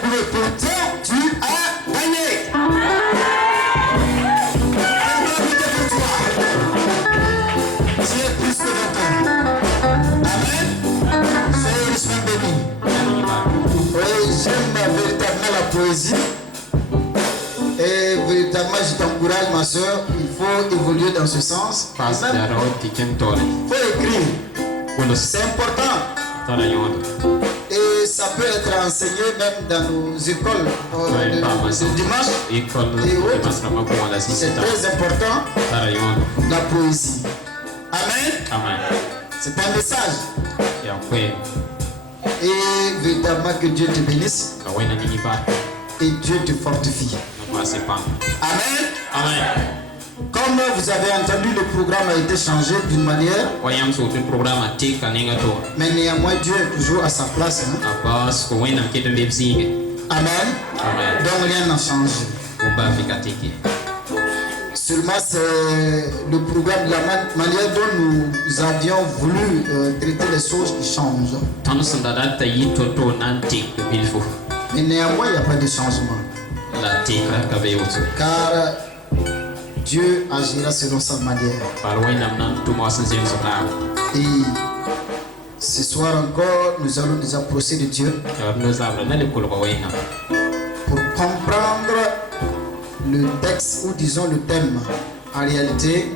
bleu. Pourtant, tu as gagné. Tu es plus que vainqueur. Amen. Soyez bénis. Oui, j'aime véritablement la poésie. Et véritablement, je t'encourage, ma soeur, il faut évoluer dans ce sens. Il faut écrire. C'est important. Et ça peut être enseigné même dans nos écoles le dimanche et autres. C'est très important, la poésie. Amen. C'est un message. Et véritablement que Dieu te bénisse. Et Dieu te fortifie. Amen. Comme vous avez entendu, le programme a été changé d'une manière. Mais néanmoins, Dieu est toujours à sa place. Hein? Amen. Donc rien n'a changé. Seulement, c'est le programme, de la manière dont nous avions voulu traiter les choses qui changent. Mais néanmoins, il n'y a pas de changement. Car Dieu agira selon sa manière. Et ce soir encore, nous allons nous approcher de Dieu pour comprendre le texte ou disons le thème. En réalité,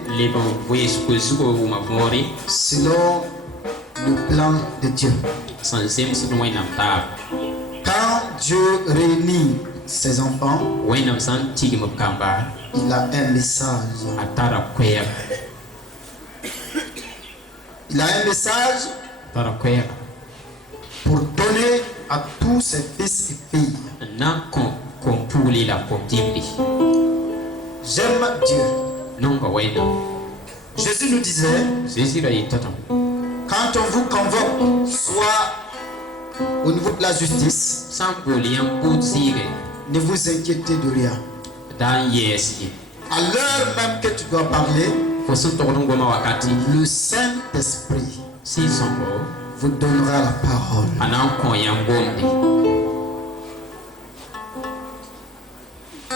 selon le plan de Dieu. Quand Dieu réunit ses enfants, il a un message. Il a un message pour donner à tous ses fils et filles. J'aime Dieu. Jésus nous disait, quand on vous convoque, soit au niveau de la justice, ne vous inquiétez de rien. À l'heure même que tu dois parler, le Saint-Esprit vous donnera la parole.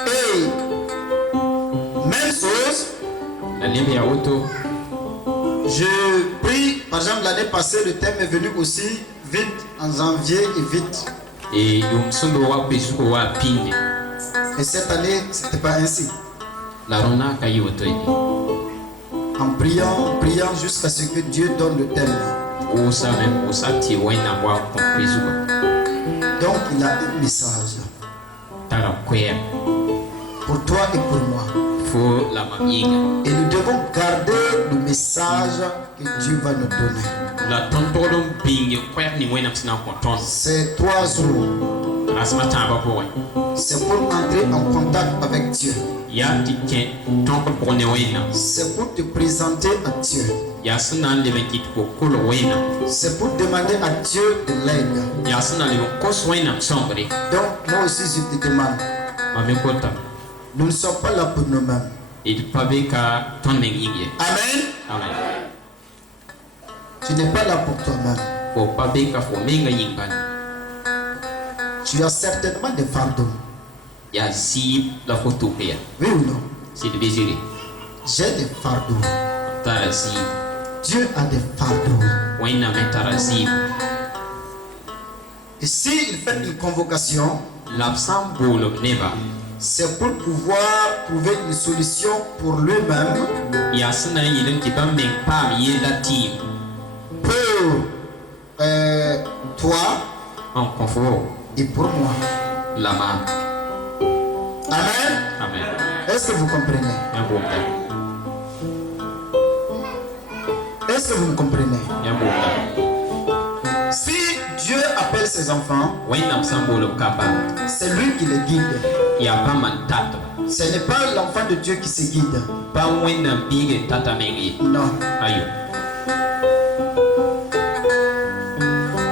Et même chose, je prie, par exemple l'année passée, le thème est venu aussi vite, en janvier et vite. Et cette année, c'était pas ainsi. En priant jusqu'à ce que Dieu donne le thème. Donc il a un message pour toi et pour moi. Et nous devons garder le message que Dieu va nous donner. C'est 3 jours. C'est pour entrer en contact avec Dieu. C'est pour te présenter à Dieu. C'est pour demander à Dieu de l'aide. Donc moi aussi je te demande. Nous ne sommes pas là pour nous-mêmes. Amen. Tu n'es pas là pour toi-même. Tu as certainement des fardeaux. Oui ou non? J'ai des fardeaux. Dieu a des fardeaux. Et s'il fait une convocation, c'est pour pouvoir trouver une solution pour lui-même, pour toi et pour moi. Amen. Est-ce que vous comprenez? Est-ce que vous me comprenez? Si Dieu appelle ses enfants, c'est lui qui les guide. Ce n'est pas l'enfant de Dieu qui se guide. Non.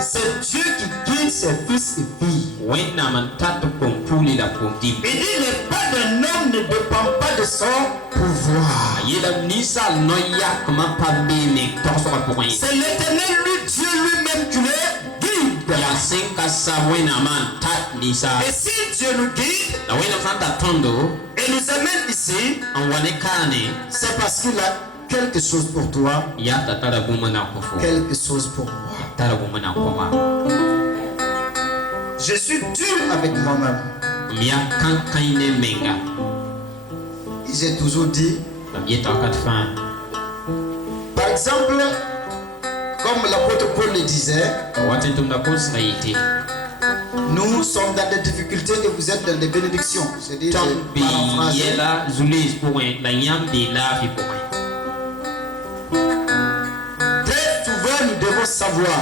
C'est Dieu qui guide ses fils et filles. Il dit, le pas d'un homme ne dépend pas de son pouvoir. C'est l'Éternel, lui, Dieu lui-même qui le guide. Et si Dieu nous guide et nous amène ici, c'est parce qu'il a quelque chose pour toi, quelque chose pour moi. Je suis dur avec moi-même. J'ai toujours dit, par exemple, comme l'apôtre Paul le disait, nous sommes dans des difficultés et vous êtes dans des bénédictions. Je dis, très souvent nous devons savoir,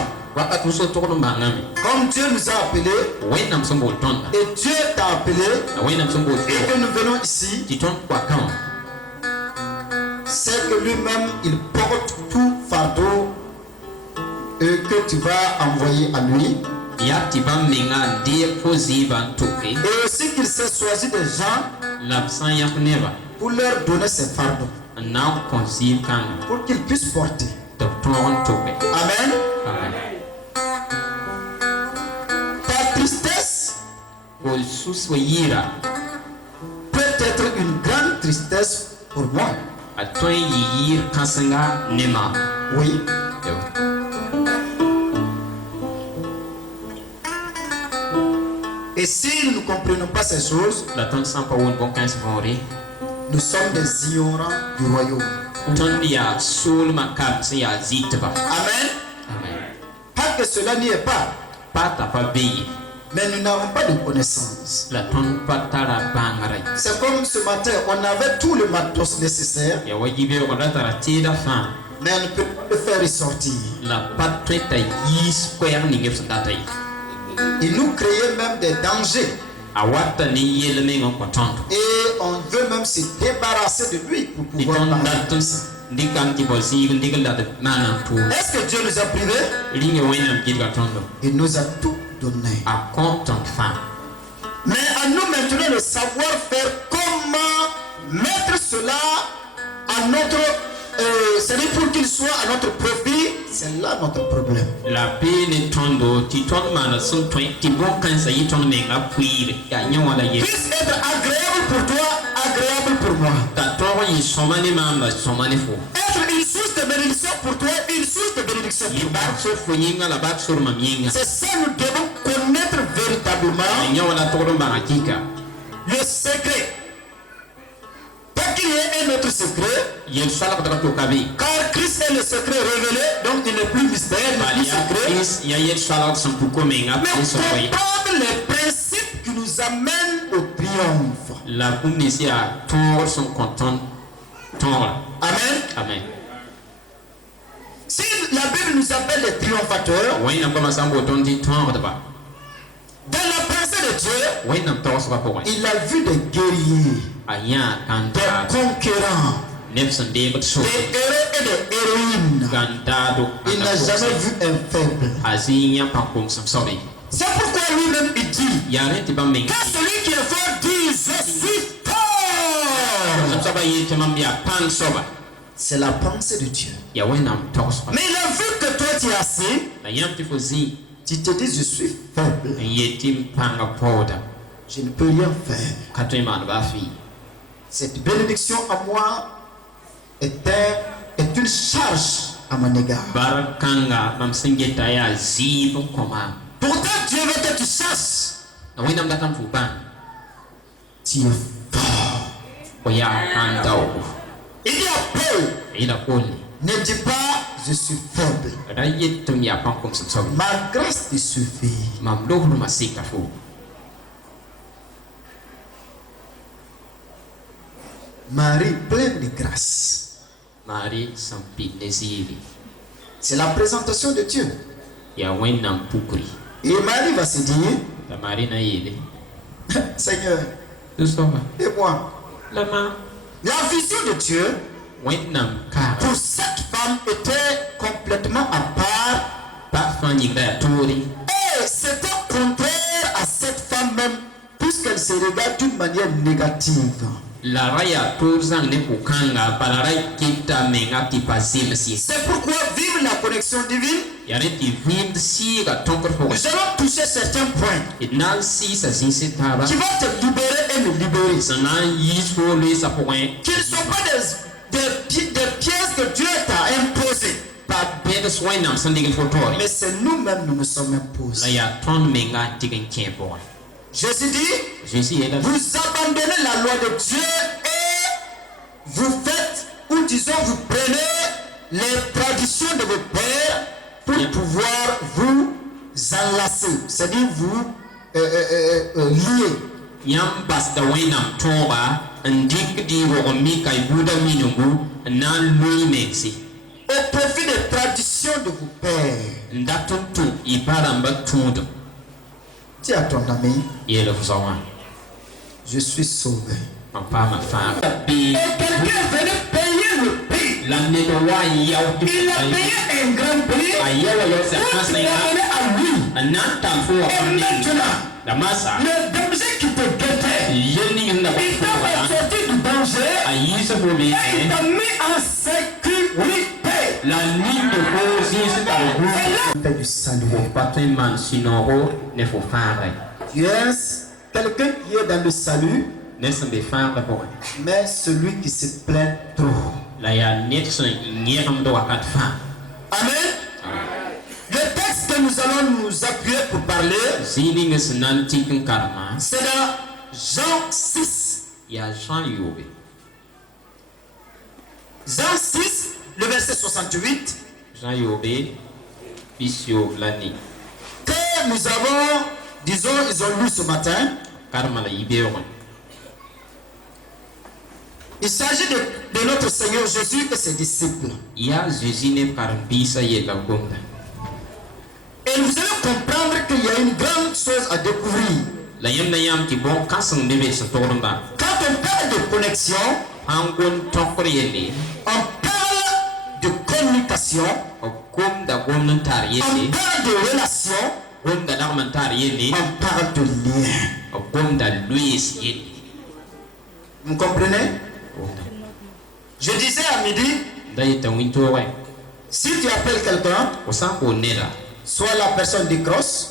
comme Dieu nous a appelés, et Dieu t'a appelé, et que nous venons ici, c'est que lui-même il porte tout fardeau que tu vas envoyer à lui. Et aussi qu'il s'est choisi des gens pour leur donner ces fardeaux, pour qu'ils puissent porter. Amen. Ta tristesse peut être une grande tristesse pour moi. Oui. Et si nous ne comprenons pas ces choses, nous sommes des ignorants du royaume. Amen. Pas que cela n'y est pas. Mais nous n'avons pas de connaissance. C'est comme ce matin, on avait tout le matos nécessaire, mais on ne peut pas le faire ressortir. Il nous créait même des dangers. Et on veut même se débarrasser de lui pour pouvoir parler. Est-ce que Dieu nous a privés? Il nous a tout donné. Mais à nous maintenant de savoir faire comment mettre cela à notre c'est-à-dire pour qu'il soit à notre profit, c'est là notre problème. Puisse être agréable pour toi, agréable pour moi. Être une source de bénédiction pour toi, une source de bénédiction pour moi. C'est ça nous devons connaître véritablement le secret. Pas qu'il y ait un autre secret, car Christ est le secret révélé, donc il n'est plus mystère, il n'est plus secret. Mais comprendre les principes qui nous amènent au triomphe. Amen. Amen. Si la Bible nous appelle les triomphateurs, dans la pensée de Dieu, il a vu des guerriers, des conquérants, des héros et des héroïnes. Il n'a jamais vu un faible. C'est pourquoi lui-même il dit que celui qui est fort dit je suis fort. C'est la pensée de Dieu. Mais il a vu que toi tu es assis, tu te dis je suis faible. Je ne peux rien faire. Cette bénédiction à moi est une charge à mon égard. Pourtant Dieu veut que tu saches. Tu es fort. Il dit à Paul, ne dis pas je suis faible. Ma grâce te suffit. Marie pleine de grâce. C'est la présentation de Dieu. Et Marie va se dire, Seigneur, et moi, la vision de Dieu pour cette femme était complètement à part. Et c'était contraire à cette femme même, puisqu'elle se regarde d'une manière négative. C'est pourquoi vivre vivre la connexion divine, nous allons toucher certains points qui vont te libérer et me libérer. Qui ne sont pas des pièces que Dieu t'a imposées. Mais c'est nous-mêmes nous sommes imposés. Jésus dit, vous abandonnez la loi de Dieu et vous faites, ou disons, vous prenez les traditions de vos pères pour pouvoir vous enlacer, c'est-à-dire vous lier. Au profit des traditions de vos pères. Dis à ton ami, je suis sauvé. Et quelqu'un venait payer le prix. Il a payé un grand prix. Pour l'amener à lui. Et maintenant, le danger qui te guettait, il t'a sorti du danger et il t'a mis en sécurité. La nuit de c'est du salut. Yes, quelqu'un qui est dans le salut, mais celui qui se plaint trop. Amen. Le texte que nous allons nous appuyer pour parler, c'est dans Jean 6. Jean 6, le verset 68. Que nous avons, disons, ils ont lu ce matin. Il s'agit de notre Seigneur Jésus et ses disciples. Et vous allez comprendre qu'il y a une grande chose à découvrir. Quand on parle de connexion, on parle de communication, on parle de relation, on parle de lien. Vous comprenez? Je disais à midi, si tu appelles quelqu'un, soit la personne décroche,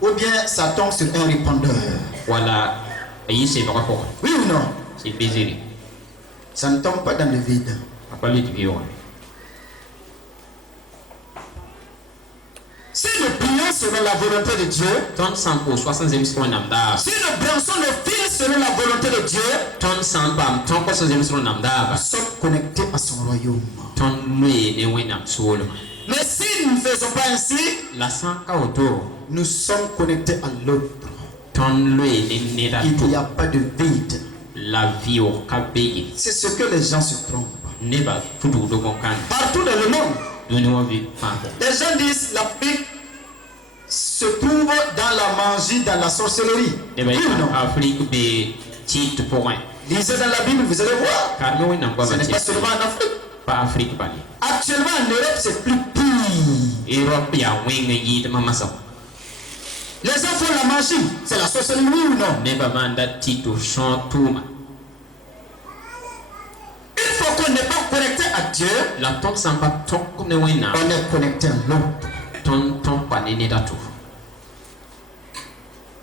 ou bien ça tombe sur un répondeur. Oui ou non? Ça ne tombe pas dans le vide. Si nous prions selon la volonté de Dieu, si nous branchons le fil selon la volonté de Dieu, nous sommes connectés à son royaume. Mais si nous ne faisons pas ainsi, nous sommes connectés à l'autre. Il n'y a pas de vide. C'est ce que les gens se trompent. Partout dans le monde, les gens disent la paix se trouve dans la magie, dans la sorcellerie. Oui ou non? Lisez dans la Bible, vous allez voir. Ce n'est pas seulement en Afrique. Actuellement en Europe, c'est plus pire. Les gens font la magie, c'est la sorcellerie, oui ou non? Une fois qu'on n'est pas connecté à Dieu, on est connecté à l'autre.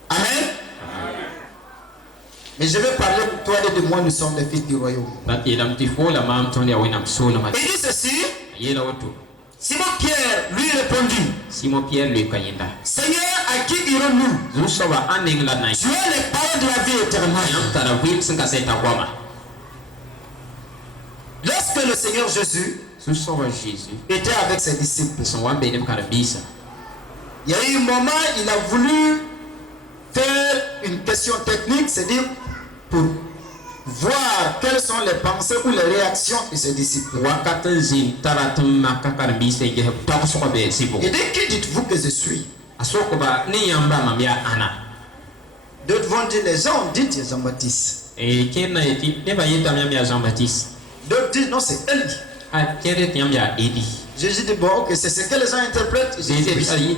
Amen. Mais je vais parler pour toi et de moi, nous sommes les fils du royaume. Il dit ceci. Simon Pierre lui répondit, Seigneur, à qui irons-nous? Tu as les paroles de la vie éternelle. Lorsque le Seigneur Jésus était avec ses disciples, il y a eu un moment, il a voulu faire une question technique, c'est-à-dire pour voir quelles sont les pensées ou les réactions de ses disciples. Il dit, qui dites-vous que je suis? D'autres vont dire, les gens ont dit Jean-Baptiste. D'autres disent, non, c'est Élie. Jésus dit, bon, ok, c'est ce que les gens interprètent. Jésus dit,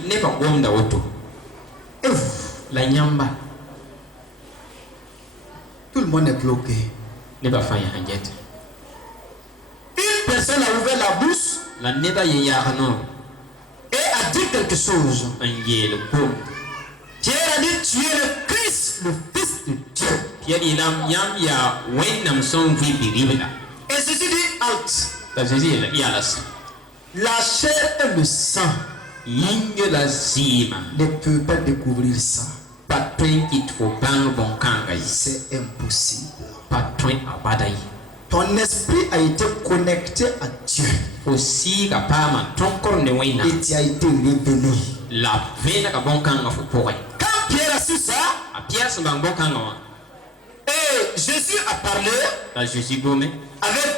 tout le monde est bloqué. Une personne a ouvert la bouche la neba ye ya no et a dit quelque chose. en ye le pom Pierre a dit, tu es le Christ, le Fils de Dieu. Pierre ilam yam ya wenam son vi biribla Et Jésus dit, halte. ta Jésus ya las La chair et le sang yinge la zima ne peuvent pas découvrir ça. patwen kit fo bang bon kanga yi C'est impossible. patwen abadai Ton esprit a été connecté à Dieu fo si ka pama tonkor ne wena et tu as été révélé. la vena ka bon kanga fo pokai Quand Pierre a su ça, a Pierre se bang bon kanga wa et Jésus a parlé la Jésus gome avec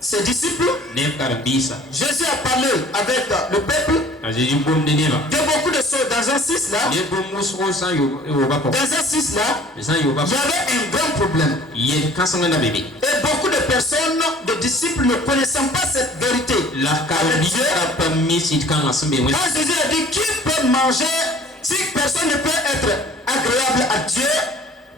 ses disciples, ne karabisa Jésus a parlé avec le peuple la Jésus gome de neba de beaucoup de choses. Dans un 6 là, ne gome musro san yo ba ko dans un 6 là, san yo ba il y avait un grand problème. ye kansanga na bébé Et beaucoup de personnes, de disciples ne connaissant pas cette vérité. la karabisa pa misit kanga sembe wen Quand Jésus a dit qui peut manger, si personne ne peut être agréable à Dieu,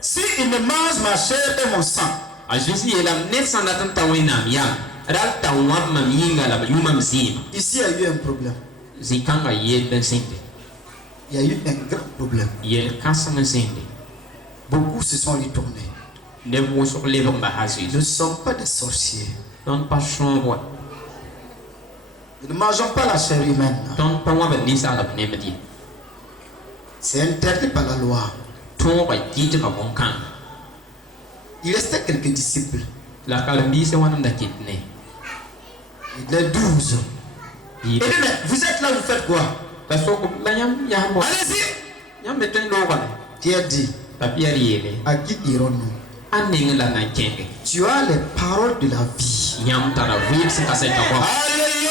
s'il ne mange ma chair et mon sang. a Jésus ela ne san la tanta wena ya ral ta wa ma minga la yuma mzima Ici, il y a eu un problème. zikanga ye ben sente Il y a eu un grand problème. ye kansanga sente Beaucoup se sont retournés. ne mo so lebo ba hasu Ils ne sont pas des sorciers. don pa chombo Nous ne mangeons pas la chair humaine. don pa wa ba ni sa la ne medi C'est interdit par la loi. ton ba kiti ka bon kan Il restait quelques disciples. la kalbi se wana da kitne Les 12. yi Et dit, mais vous êtes là, vous faites quoi? ta so ko la yam ya mo Allez-y. yam be ten do ko Pierre dit, ta Pierre yele à qui irons-nous? aning la na kenge Tu as les paroles de la vie. yam tara vi se ka se ta ko Alléluia.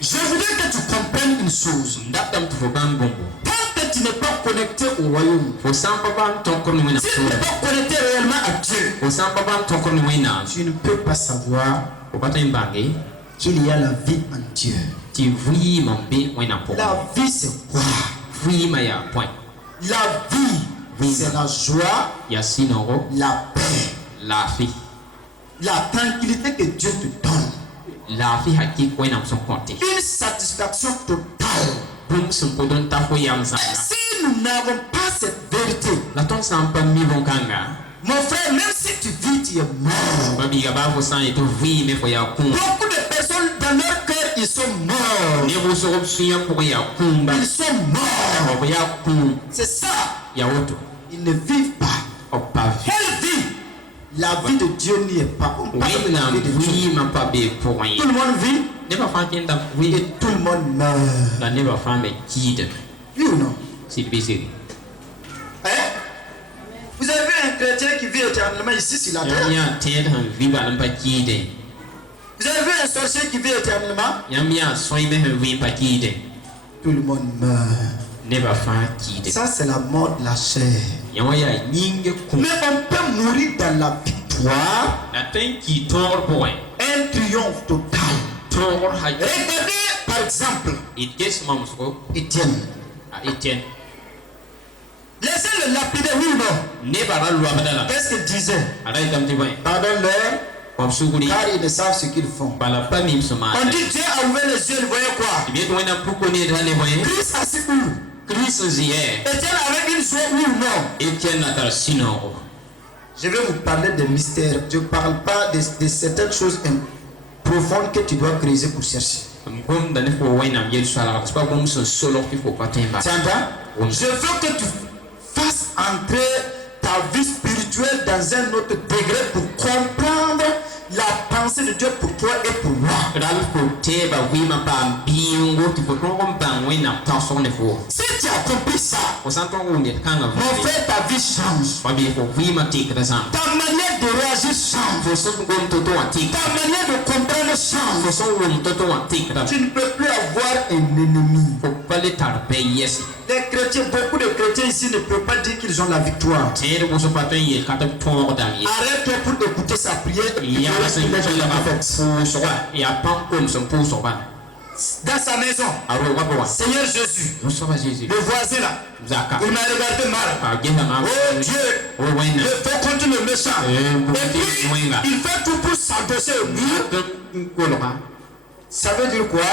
Je voudrais que tu comprennes une chose. ndakam tu fo ban bongo Tant que tu n'es pas connecté au royaume, fo sampa ban ton ko ni wena si tu n'es pas connecté réellement à Dieu, fo sampa ban ton ko ni wena tu ne peux pas savoir o patin bangi qu'il y a la vie en Dieu. ti vi mambe wena po La vie, c'est quoi? vi ma ya point La vie, Oui. c'est la joie, ya sinoro la paix, la fi la tranquillité que Dieu te donne. la fi hakki ko wena son konte Une satisfaction totale. bum sun ko don ta fo yam Mais sa si nous n'avons pas cette vérité, la ton sampa mi bon kanga mon frère, même si tu vis, tu es mort. babi ga ba fo san e to vi me fo ya kun Beaucoup de personnes dans leur cœur, ils sont morts. ne bo so ko suya ko ya kun ba Ils sont morts. ko ya kun C'est ça. ya woto Ils ne vivent pas. o pa vi Quelle vie? La vie de Dieu n'y est pas. On parle de la wena vie de Dieu. vi ma pa be pour Tout rien le monde vit ne ba fa kin da et vi tout le monde meurt. la ne ba fa me kide Oui ou non? si bisiri Hein? Vous avez vu un chrétien qui vit éternellement ici sur la terre? ya ted han vi ba nan pa kide Vous avez vu un sorcier qui vit éternellement? yam ya soy me han vi pa kide Tout le monde meurt. ne ba fa kide Ça, c'est la mort de la chair. ya ya nyinge kun Mais on peut mourir dans la victoire, la ten ki tor point un triomphe total. tor ha Regardez par exemple it gets mam so Étienne. a Etienne Laissez le lapider, oui ou non? ne ba ra lwa badala Qu'est-ce qu'il disait? ara itam ti boy Pardonne-leur, kom suguri car ils ne savent ce qu'ils font. bala pa mim so ma On dit Dieu a ouvert les yeux, il voyait quoi? bien to wena puko ne da ne boy Christ assis où? Christ zier Étienne avec une joie, oui ou non? Etienne na tar sinoro Je vais vous parler des mystères. Je ne parle pas de certaines choses profondes que tu dois creuser pour chercher. ngom da ne fo wena yel sala parce pas gom so solo ki fo patemba Tu entends? Oui. Je veux que tu fasses entrer ta vie spirituelle dans un autre degré pour comprendre la pensée de Dieu pour toi et pour moi. ral ko teba wima pa bingo ti fo ko ban wena ta so ne fo Si tu as compris ça, o santo ngunde kanga mon frère, ta vie change. babi fo wima ti kada sam Ta manière de réagir change. fo so ngom to ati Ta manière de comprendre change. fo so ngom to ati kada Tu ne peux plus avoir un ennemi. fo pale tar be yes Les chrétiens, beaucoup de chrétiens ici ne peuvent pas dire qu'ils ont la victoire. tere bo so paten yel kata tor da ye Arrête-toi pour écouter sa prière. ya Et sa il est la la ba fête. fo so ya pan kom so po so ba dans sa maison. Seigneur Jésus, le voisin là, il m'a regardé mal. Oh Dieu, le fait contre le méchant. Et puis, il fait tout pour s'endosser au mur. Ça veut dire quoi?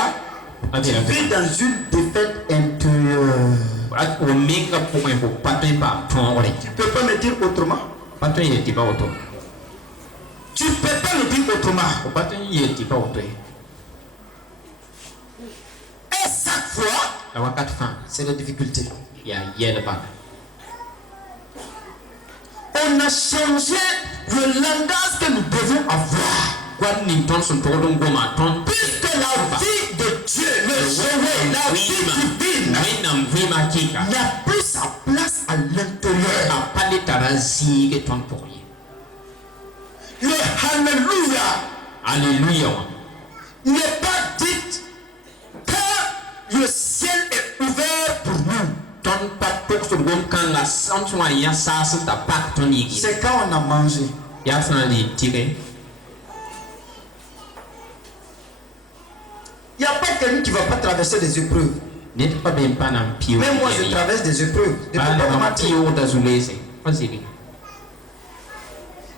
Tu vis dans une défaite intérieure. Tu peux pas me dire autrement. Tu peux pas me dire autrement. Et chaque fois, c'est la difficulté. On a changé le langage que nous devons avoir. Puisque la vie de Dieu, le Jéhovah, la vie divine, n'a plus sa place à l'intérieur. Le Alléluia n'est pas dit que le ciel est ouvert pour nous. C'est quand on a mangé. Il n'y a pas quelqu'un qui ne va pas traverser des épreuves. Même moi, je traverse des épreuves.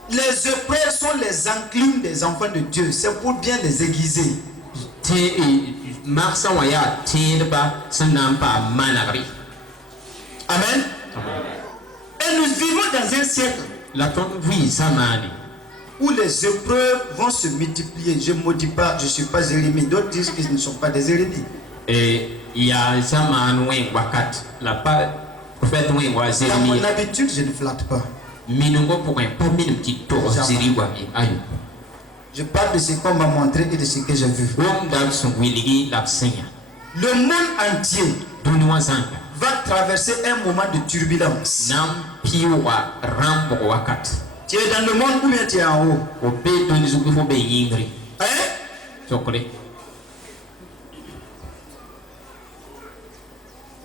Les épreuves sont les enclumes des enfants de Dieu. C'est pour bien les aiguiser. Amen. Et nous vivons dans un siècle où les épreuves vont se multiplier. Je ne me dis pas, je ne suis pas Jérémie. D'autres disent qu'ils ne sont pas des Jérémies. À mon habitude, je ne flatte pas. Je parle de ce qu'on m'a montré et de ce que j'ai vu. Le monde entier va traverser un moment de turbulence. Tu es dans le monde ou bien tu es en haut? Hein?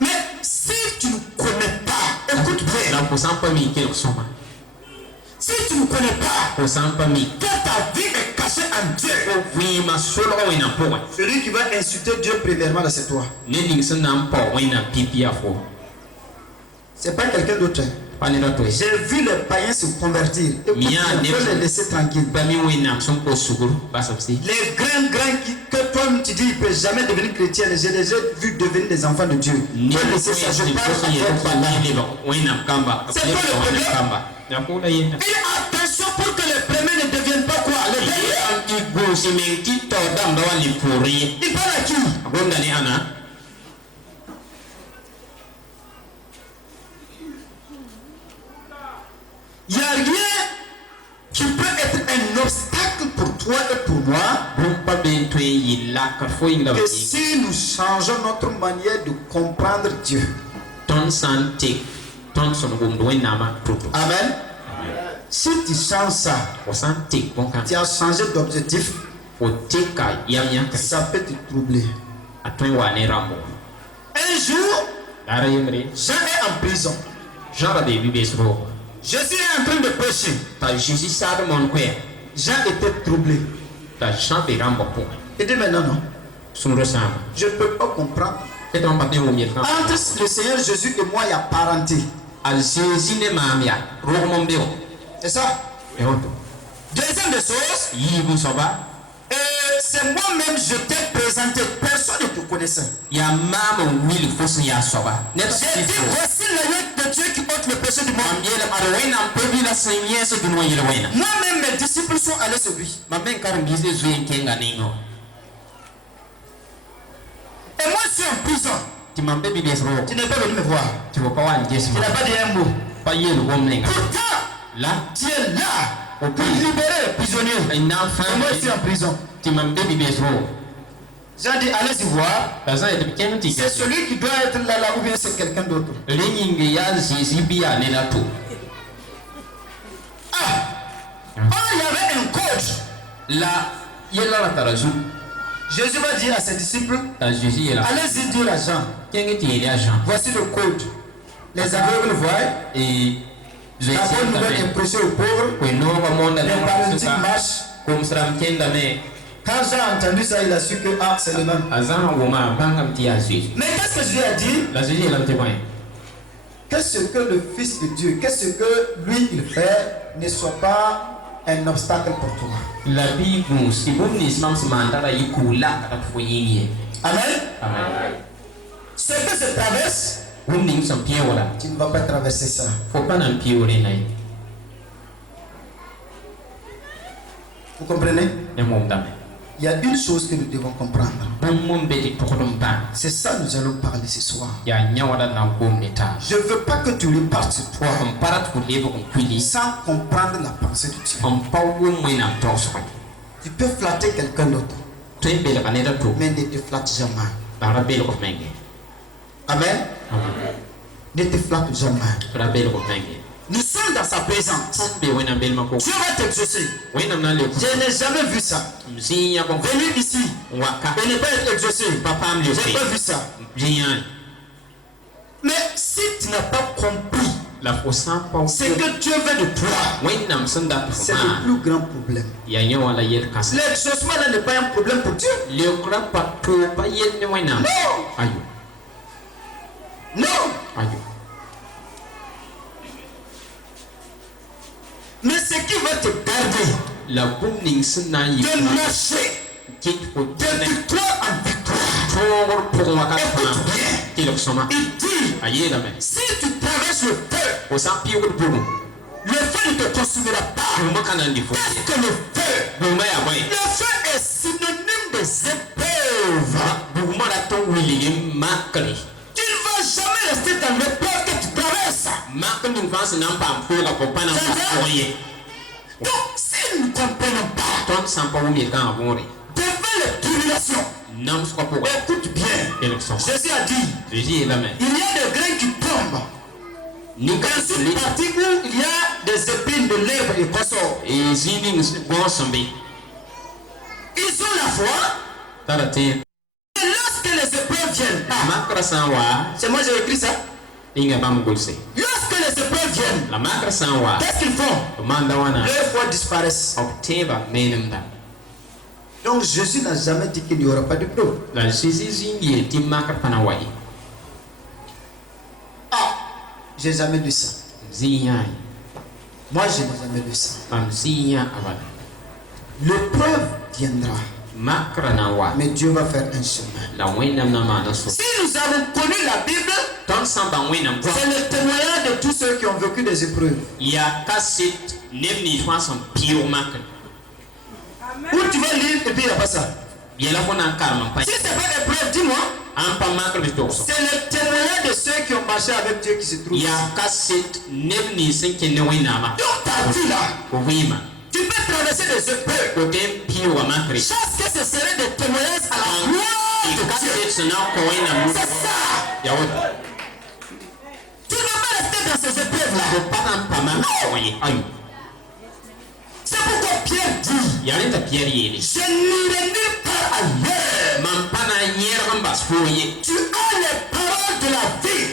Mais si tu ne connais pas, écoute bien. Si tu ne connais pas que ta vie est cachée en Dieu, celui qui va insulter Dieu premièrement, c'est toi. C'est pas quelqu'un d'autre. J'ai vu les païens se convertir. Et je veux les laisser tranquilles. Les grands que toi tu dis ils ne peuvent jamais devenir chrétiens, je les ai vus devenir des enfants de Dieu. C'est pas le problème. Et attention pour que les premiers ne deviennent pas quoi? Les derniers. Il parle à qui? Il n'y a rien qui peut être un obstacle pour toi et pour moi que si nous changeons notre manière de comprendre Dieu. Amen. Si tu changes ça, tu as changé d'objectif, ça peut te troubler. Un jour, Jean est en prison. Jésus est en train de prêcher. Jean était troublé. Il dit maintenant non. Je ne peux pas comprendre. Entre le Seigneur Jésus et moi, il y a parenté. C'est ça. Deuxième des choses, c'est moi-même, je t'ai présenté. Personne ne te connaissait. J'ai dit, voici le de Dieu qui ôte le péché du monde. Moi-même, mes disciples sont allés sur lui. Et moi, je suis en prison. Tu n'es pas venu me voir. Tu n'as pas dit un mot. Pourtant, là, tu es là pour libérer les prisonniers. Et moi, je suis en prison. J'ai dit, allez-y voir. C'est celui qui doit être là, ou bien c'est quelqu'un d'autre. Il y avait un code. Jésus va dire à ses disciples, allez-y dire à Jean. Voici le code. Les aveugles voient. La bonne nouvelle est prêchée aux pauvres. Les paralytiques marchent. Quand Jean a entendu ça, il a su que c'est le même. Mais qu'est-ce que Jésus a dit? Qu'est-ce que le Fils de Dieu, qu'est-ce que lui il fait ne soit pas un obstacle pour toi. Amen. Ce que je traverse, tu ne vas pas traverser ça. Vous comprenez? Il y a une chose que nous devons comprendre. C'est ça que nous allons parler ce soir. Je ne veux pas que tu repartes sur toi sans comprendre la pensée de Dieu. Tu peux flatter quelqu'un d'autre, mais ne te flatte jamais. Amen. Ne te flatte jamais. Nous sommes dans sa présence. Dieu va t'exaucer. Je n'ai jamais vu ça. Venir ici et ne pas être exaucé. Je n'ai pas vu ça. Mais si tu n'as pas compris ce que Dieu veut de toi, c'est le plus grand problème. L'exaucement là n'est pas un problème pour Dieu. Non. Mais ce qui va te garder de marcher de victoire en victoire. Il dit, si tu traverses le feu, le feu ne te consumera pas. Qu'est-ce que le feu? Le feu est synonyme des épreuves. Tu ne vas jamais rester dans l'épreuve que tu traverses. Donc, si nous ne comprenons pas devant les tribulations, écoute bien. Jésus a dit, il y a des grains qui tombent. Dans une partie où il y a des épines de lèvres et consorts. Ils ont la foi. Et lorsque les épreuves viennent, c'est moi j'ai écrit ça. Lorsque les épreuves viennent, qu'est-ce qu'ils font? Leur foi disparaissent. Donc Jésus n'a jamais dit qu'il n'y aura pas de preuve. J'ai jamais lu ça. Moi, je n'ai jamais lu ça. L'épreuve viendra. Mais Dieu va faire un chemin. Si nous avons connu la Bible, c'est le témoignage de tous ceux qui ont vécu des épreuves. Où tu vas lire et puis il n'y a pas ça. Si ce n'est pas épreuve, dis-moi. C'est le témoignage de ceux qui ont marché avec Dieu qui se trouvent. Donc ta vie là, tu peux traverser des épreuves. Chaque que ce serait des témoignages à la gloire de Dieu. C'est ça. Tu ne vas pas rester dans ces épreuves-là. C'est pourquoi Pierre dit, je n'irai nulle part ailleurs. Tu as les paroles de la vie.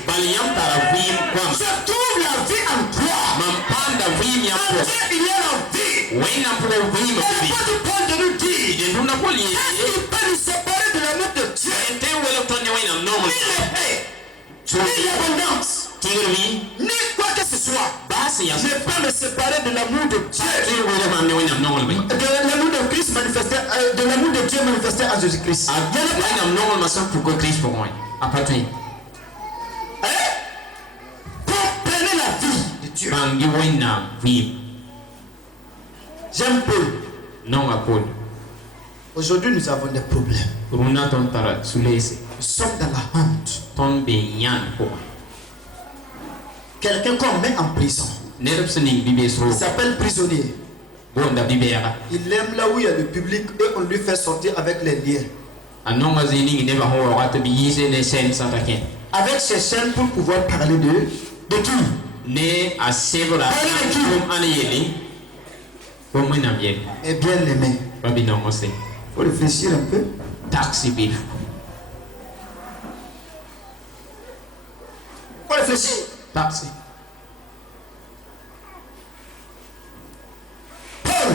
Je trouve la vie en toi. En Dieu, il y a la vie. Et pas du point de nous dire, est-ce qu'il peut nous séparer de l'amour de Dieu? Il est paix. Il est l'abondance. Ni quoi que ce soit. Je ne peux pas me séparer de l'amour de Dieu. De l'amour de Christ manifesté, de l'amour de Dieu manifesté en Jésus-Christ. Comprenez la vie de Dieu. J'aime Paul. Aujourd'hui, nous avons des problèmes. Nous sommes dans la honte. Quelqu'un qu'on met en prison. Il s'appelle prisonnier. Il aime là où il y a le public et on lui fait sortir avec les liens. Avec ses chaînes pour pouvoir parler de qui? Et bien l'aimer. Il faut réfléchir un peu. Faut réfléchir. Paul,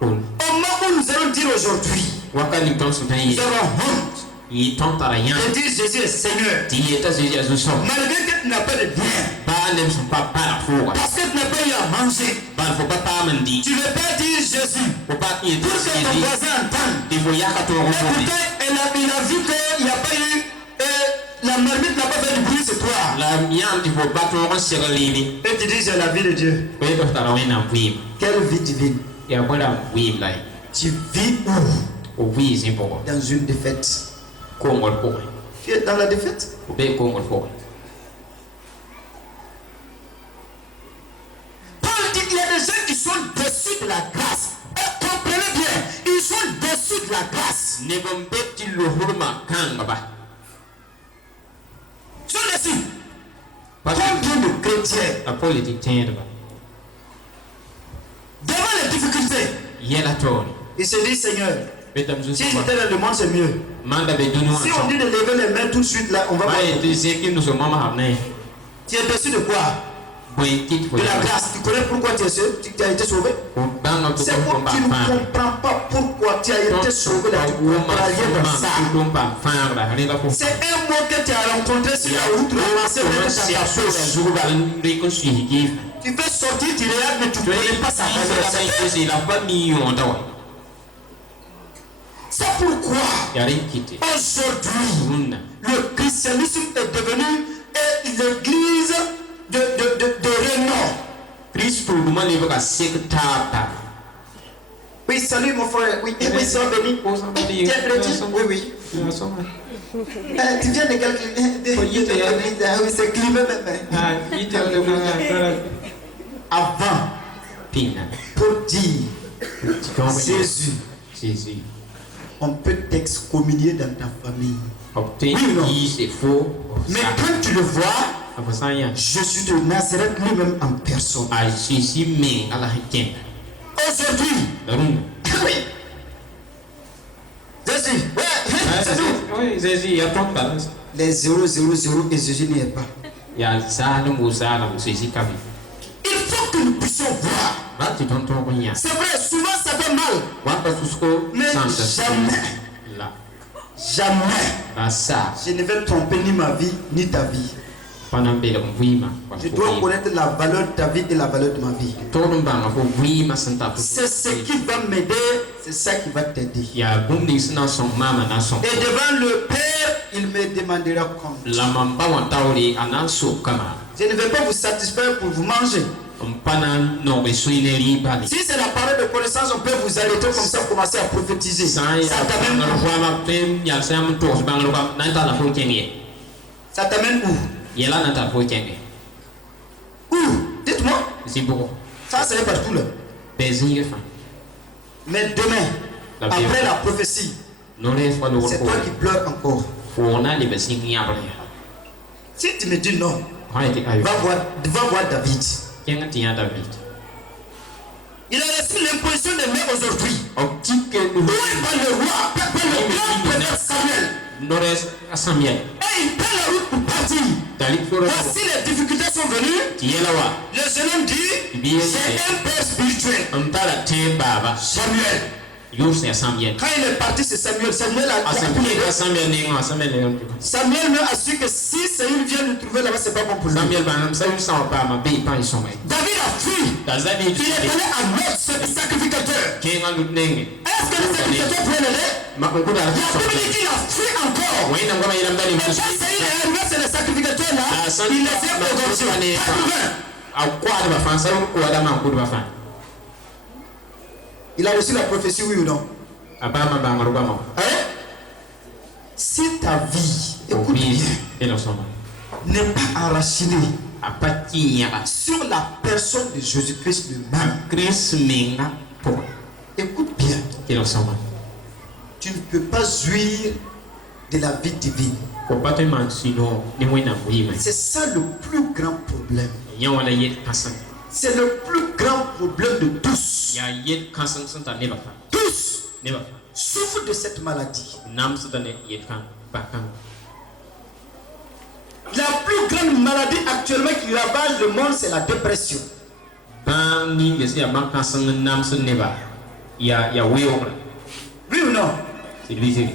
au moment où nous allons dire aujourd'hui, wakati ton sun tan Nous yi avons honte yi ton tara yan de dire Jésus est Seigneur. ti yi ta Jésus azu so Malgré que tu n'as pas de bien. ba nem sun pa para fuga Parce que tu n'as pas eu à manger. ba fo ba pa man di Tu ne veux pas dire Jésus. ko ba ki Pour que ton di voisin entende. di fo yakato ko Et ko pourtant, il a vu qu'il n'y a pas eu. La marmite n'a pas fait du bruit, c'est toi. la miam di fo ba to ko segali ni Et tu dis, j'ai la vie de Dieu. ko to tara wena wi Quelle vie divine. ya bola wi lai Tu vis où? o wi sin po Dans une défaite. ko ngol ko Tu es dans la défaite. ko be ko ngol ko Paul dit qu'il y a des gens qui sont déçus de la grâce. Et comprenez bien, ils sont déçus de la grâce. ne bam betti lo hurma kan baba Ils sont déçus. parce que Combien de chrétiens, a politique tende ba devant les difficultés, yela to ils se disent, Seigneur, betam zu si so j'étais dans le monde, c'est mieux. manda be dunu Si on dit de lever les mains tout de suite, là, on va ba voir. e te zekim no so mama hamne Tu es déçu de quoi? boy kit fo De la ya grâce. Tu connais pourquoi tu as été sauvé? ko banga to C'est ko pour ba tu ne fa comprends pas pourquoi tu as été sauvé là. Tu ne comprends rien dans ça. C'est un mot que tu as rencontré sur la route, ramassé dans ta poche. Tu peux sortir, tu regardes, mais tu ne connais pas sa valeur. C'est pourquoi aujourd'hui, le christianisme est devenu l'église de renom. Oui, salut mon frère. Oui, oui, sois béni. Tu es chrétien? Oui, oui. Tu viens de quel oui, c'est climat même. Avant, pour dire Jésus, on peut t'excommunier dans ta famille. Oui ou non? Mais quand tu le vois, je suis de Nazareth lui-même en personne. Aujourd'hui, oui. Jésus, les 000 et Jésus n'y est pas. Il faut que nous puissions voir. C'est vrai, souvent ça fait mal. Mais jamais, je ne vais tromper ni ma vie, ni ta vie. Je dois connaître la valeur de ta vie et la valeur de ma vie. C'est ce qui va m'aider, c'est ça qui va t'aider. Et devant le Père, il me demandera compte. Je ne vais pas vous satisfaire pour vous manger. Si c'est la parole de connaissance, on peut vous arrêter comme ça, commencer à prophétiser. Ça t'amène où? Où? Dites-moi. Ça, c'est partout là. Mais demain, après la prophétie, c'est toi qui pleures encore. Si tu me dis non, va voir David. Il a reçu l'imposition des mains aujourd'hui. Où est le roi? Le grand prophète Samuel. Et il prend la route pour partir. Voici les difficultés sont venues. Le jeune homme dit, c'est un père spirituel. Samuel. Quand il est parti, c'est Samuel. Samuel a su que si Saül vient nous trouver là-bas, c'est pas bon pour lui. David a fui. Il est allé à mort, ce sacrificateur. Est-ce que le sacrificateur peut l'aider? Il a fui encore. Et quand Saül est arrivé, c'est le sacrificateur là. Il les a égorgés. Il a reçu la prophétie, oui ou non? Hein? Si ta vie, écoute bien, n'est pas enracinée sur la personne de Jésus-Christ lui-même, écoute bien, tu ne peux pas jouir de la vie divine. C'est ça le plus grand problème. C'est le plus grand problème de tous. Tous souffrent de cette maladie. La plus grande maladie actuellement qui ravage le monde, c'est la dépression. Oui ou non? église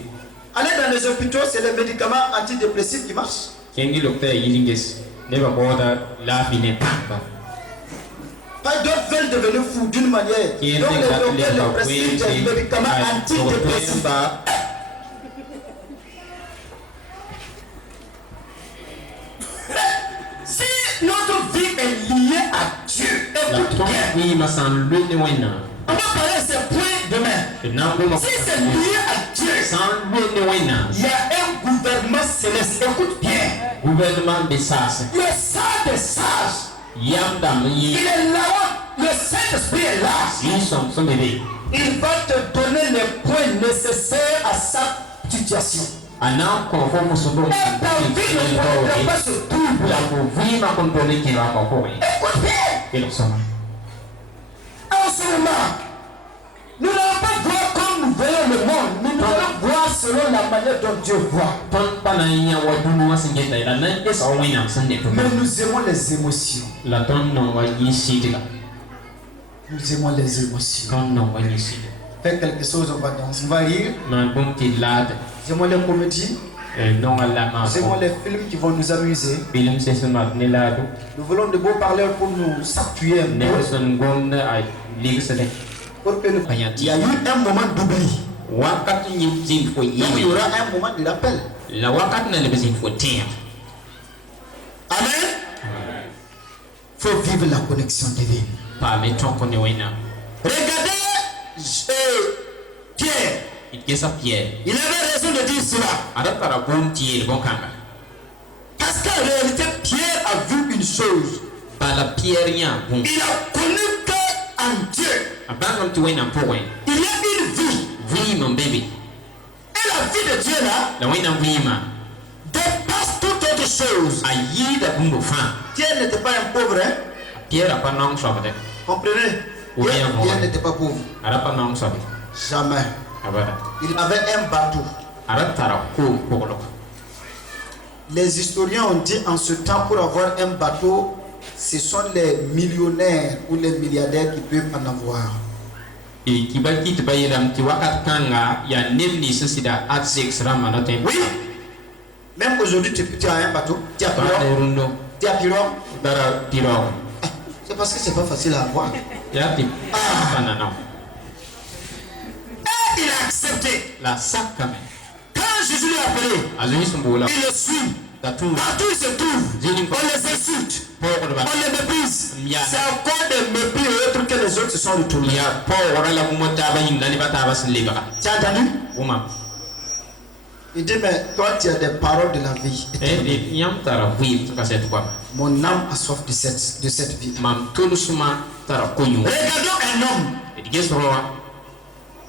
Allez dans les hôpitaux, c'est les médicaments antidépressifs qui marchent. kengi docteur yilinges ne ba boda la fine tamba Pas d'autres veulent devenir fous d'une manière. Donc les docteurs leur prescrivent des médicaments antidépressifs. Si notre vie est liée à Dieu, écoute bien. oui ma san le ne wena On va parler de ces points demain. Si c'est lié à Dieu, san le ne wena il y a un gouvernement céleste. Écoute bien. gouvernement de sas Le sage des sages, yam il yi est là. Le Saint-Esprit est là. yi som bébé Il va te donner les points nécessaires à sa situation. ana ko fo musubo Et ta vie ne prendra pas ce trouble. la ko vi ma kon to ne ki ra ko ko Écoute bien. kilo sama En ce moment, nous n'allons pas voir comme nous voyons le monde, mais nous allons voir selon la manière dont Dieu voit. ton pana nya wa dunu wasingeta ila na esa wena sande to Mais nous aimons les émotions. la ton no wa yi sidila Nous aimons les émotions. ton no wa yi sidila Fais quelque chose, on va danser, on va rire. na bon ti lade Nous aimons les comédies. non ala ma Nous aimons les films qui vont nous amuser. film se suma ne lado Nous voulons de beaux parleurs pour nous s'appuyer un ne peu. son gonda ay ligsade Pour que il y a eu un moment d'oubli. wakati ni zin fo Donc il y yi aura un moment de rappel. la wakati na le bezin fo tiens Amen. Il faut vivre la connexion divine. pa me ton ko ne wena Regardez Pierre. it gesa pierre Il avait raison de dire cela. ada tara bon ti le bon kanga Parce qu'en réalité, Pierre a vu une chose. pa la pierre nya bon Il a connu qu'en Dieu, abangam ti wena po wen il y a une vie. vi mon bébé Et la vie de Dieu là la wena vi ma dépasse toute autre chose. ayi da bumbo fa Pierre n'était pas un pauvre, hein? pierre a pas non sobde Comprenez? Oui, Pierre, bon. Pierre n'était pas pauvre. ada pa non sobde Jamais. abada Il avait un bateau. ada tara ko poglo Les historiens ont dit en ce temps, pour avoir un bateau, ce sont les millionnaires ou les milliardaires qui peuvent en avoir. e kibaki to bayiram ti wakat kanga ya nemni sida at six rama no tem Oui. Même aujourd'hui, tu as un bateau. Tu as ba pirogue. rundo Tu as pirogue. dara tiro C'est parce que c'est pas facile à avoir. ya ti banana Et il a accepté. la sakame Quand Jésus l'a appelé, azui sumbola il le suit. da tu Partout il se trouve, Jésus on les insulte, poglo ba on les méprise. Ya. C'est encore des mépris et autres que les autres se sont retournés. ya poglo la mo ta ba hinda ni bata ba sin ba Tu as entendu? uma Il dit, mais toi tu as des paroles de la vie. e yam tara wi to kaset kwa Mon âme a soif de cette vie. mam tulu suma tara konyu Regardons un homme. e geso roa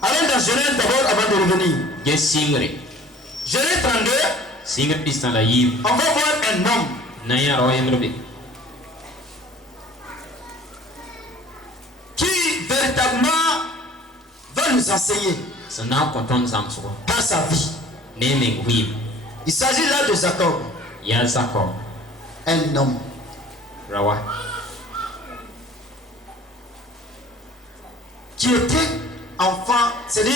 Allons dans Genèse d'abord avant de revenir. ge singre Genèse 32, singre pistan la yib on va voir un homme na ya ro yemrobe qui véritablement va nous enseigner sana konton samso par sa vie. neme wi Il s'agit là de Jacob, ya sako un homme rawa qui était enfant, c'est-à-dire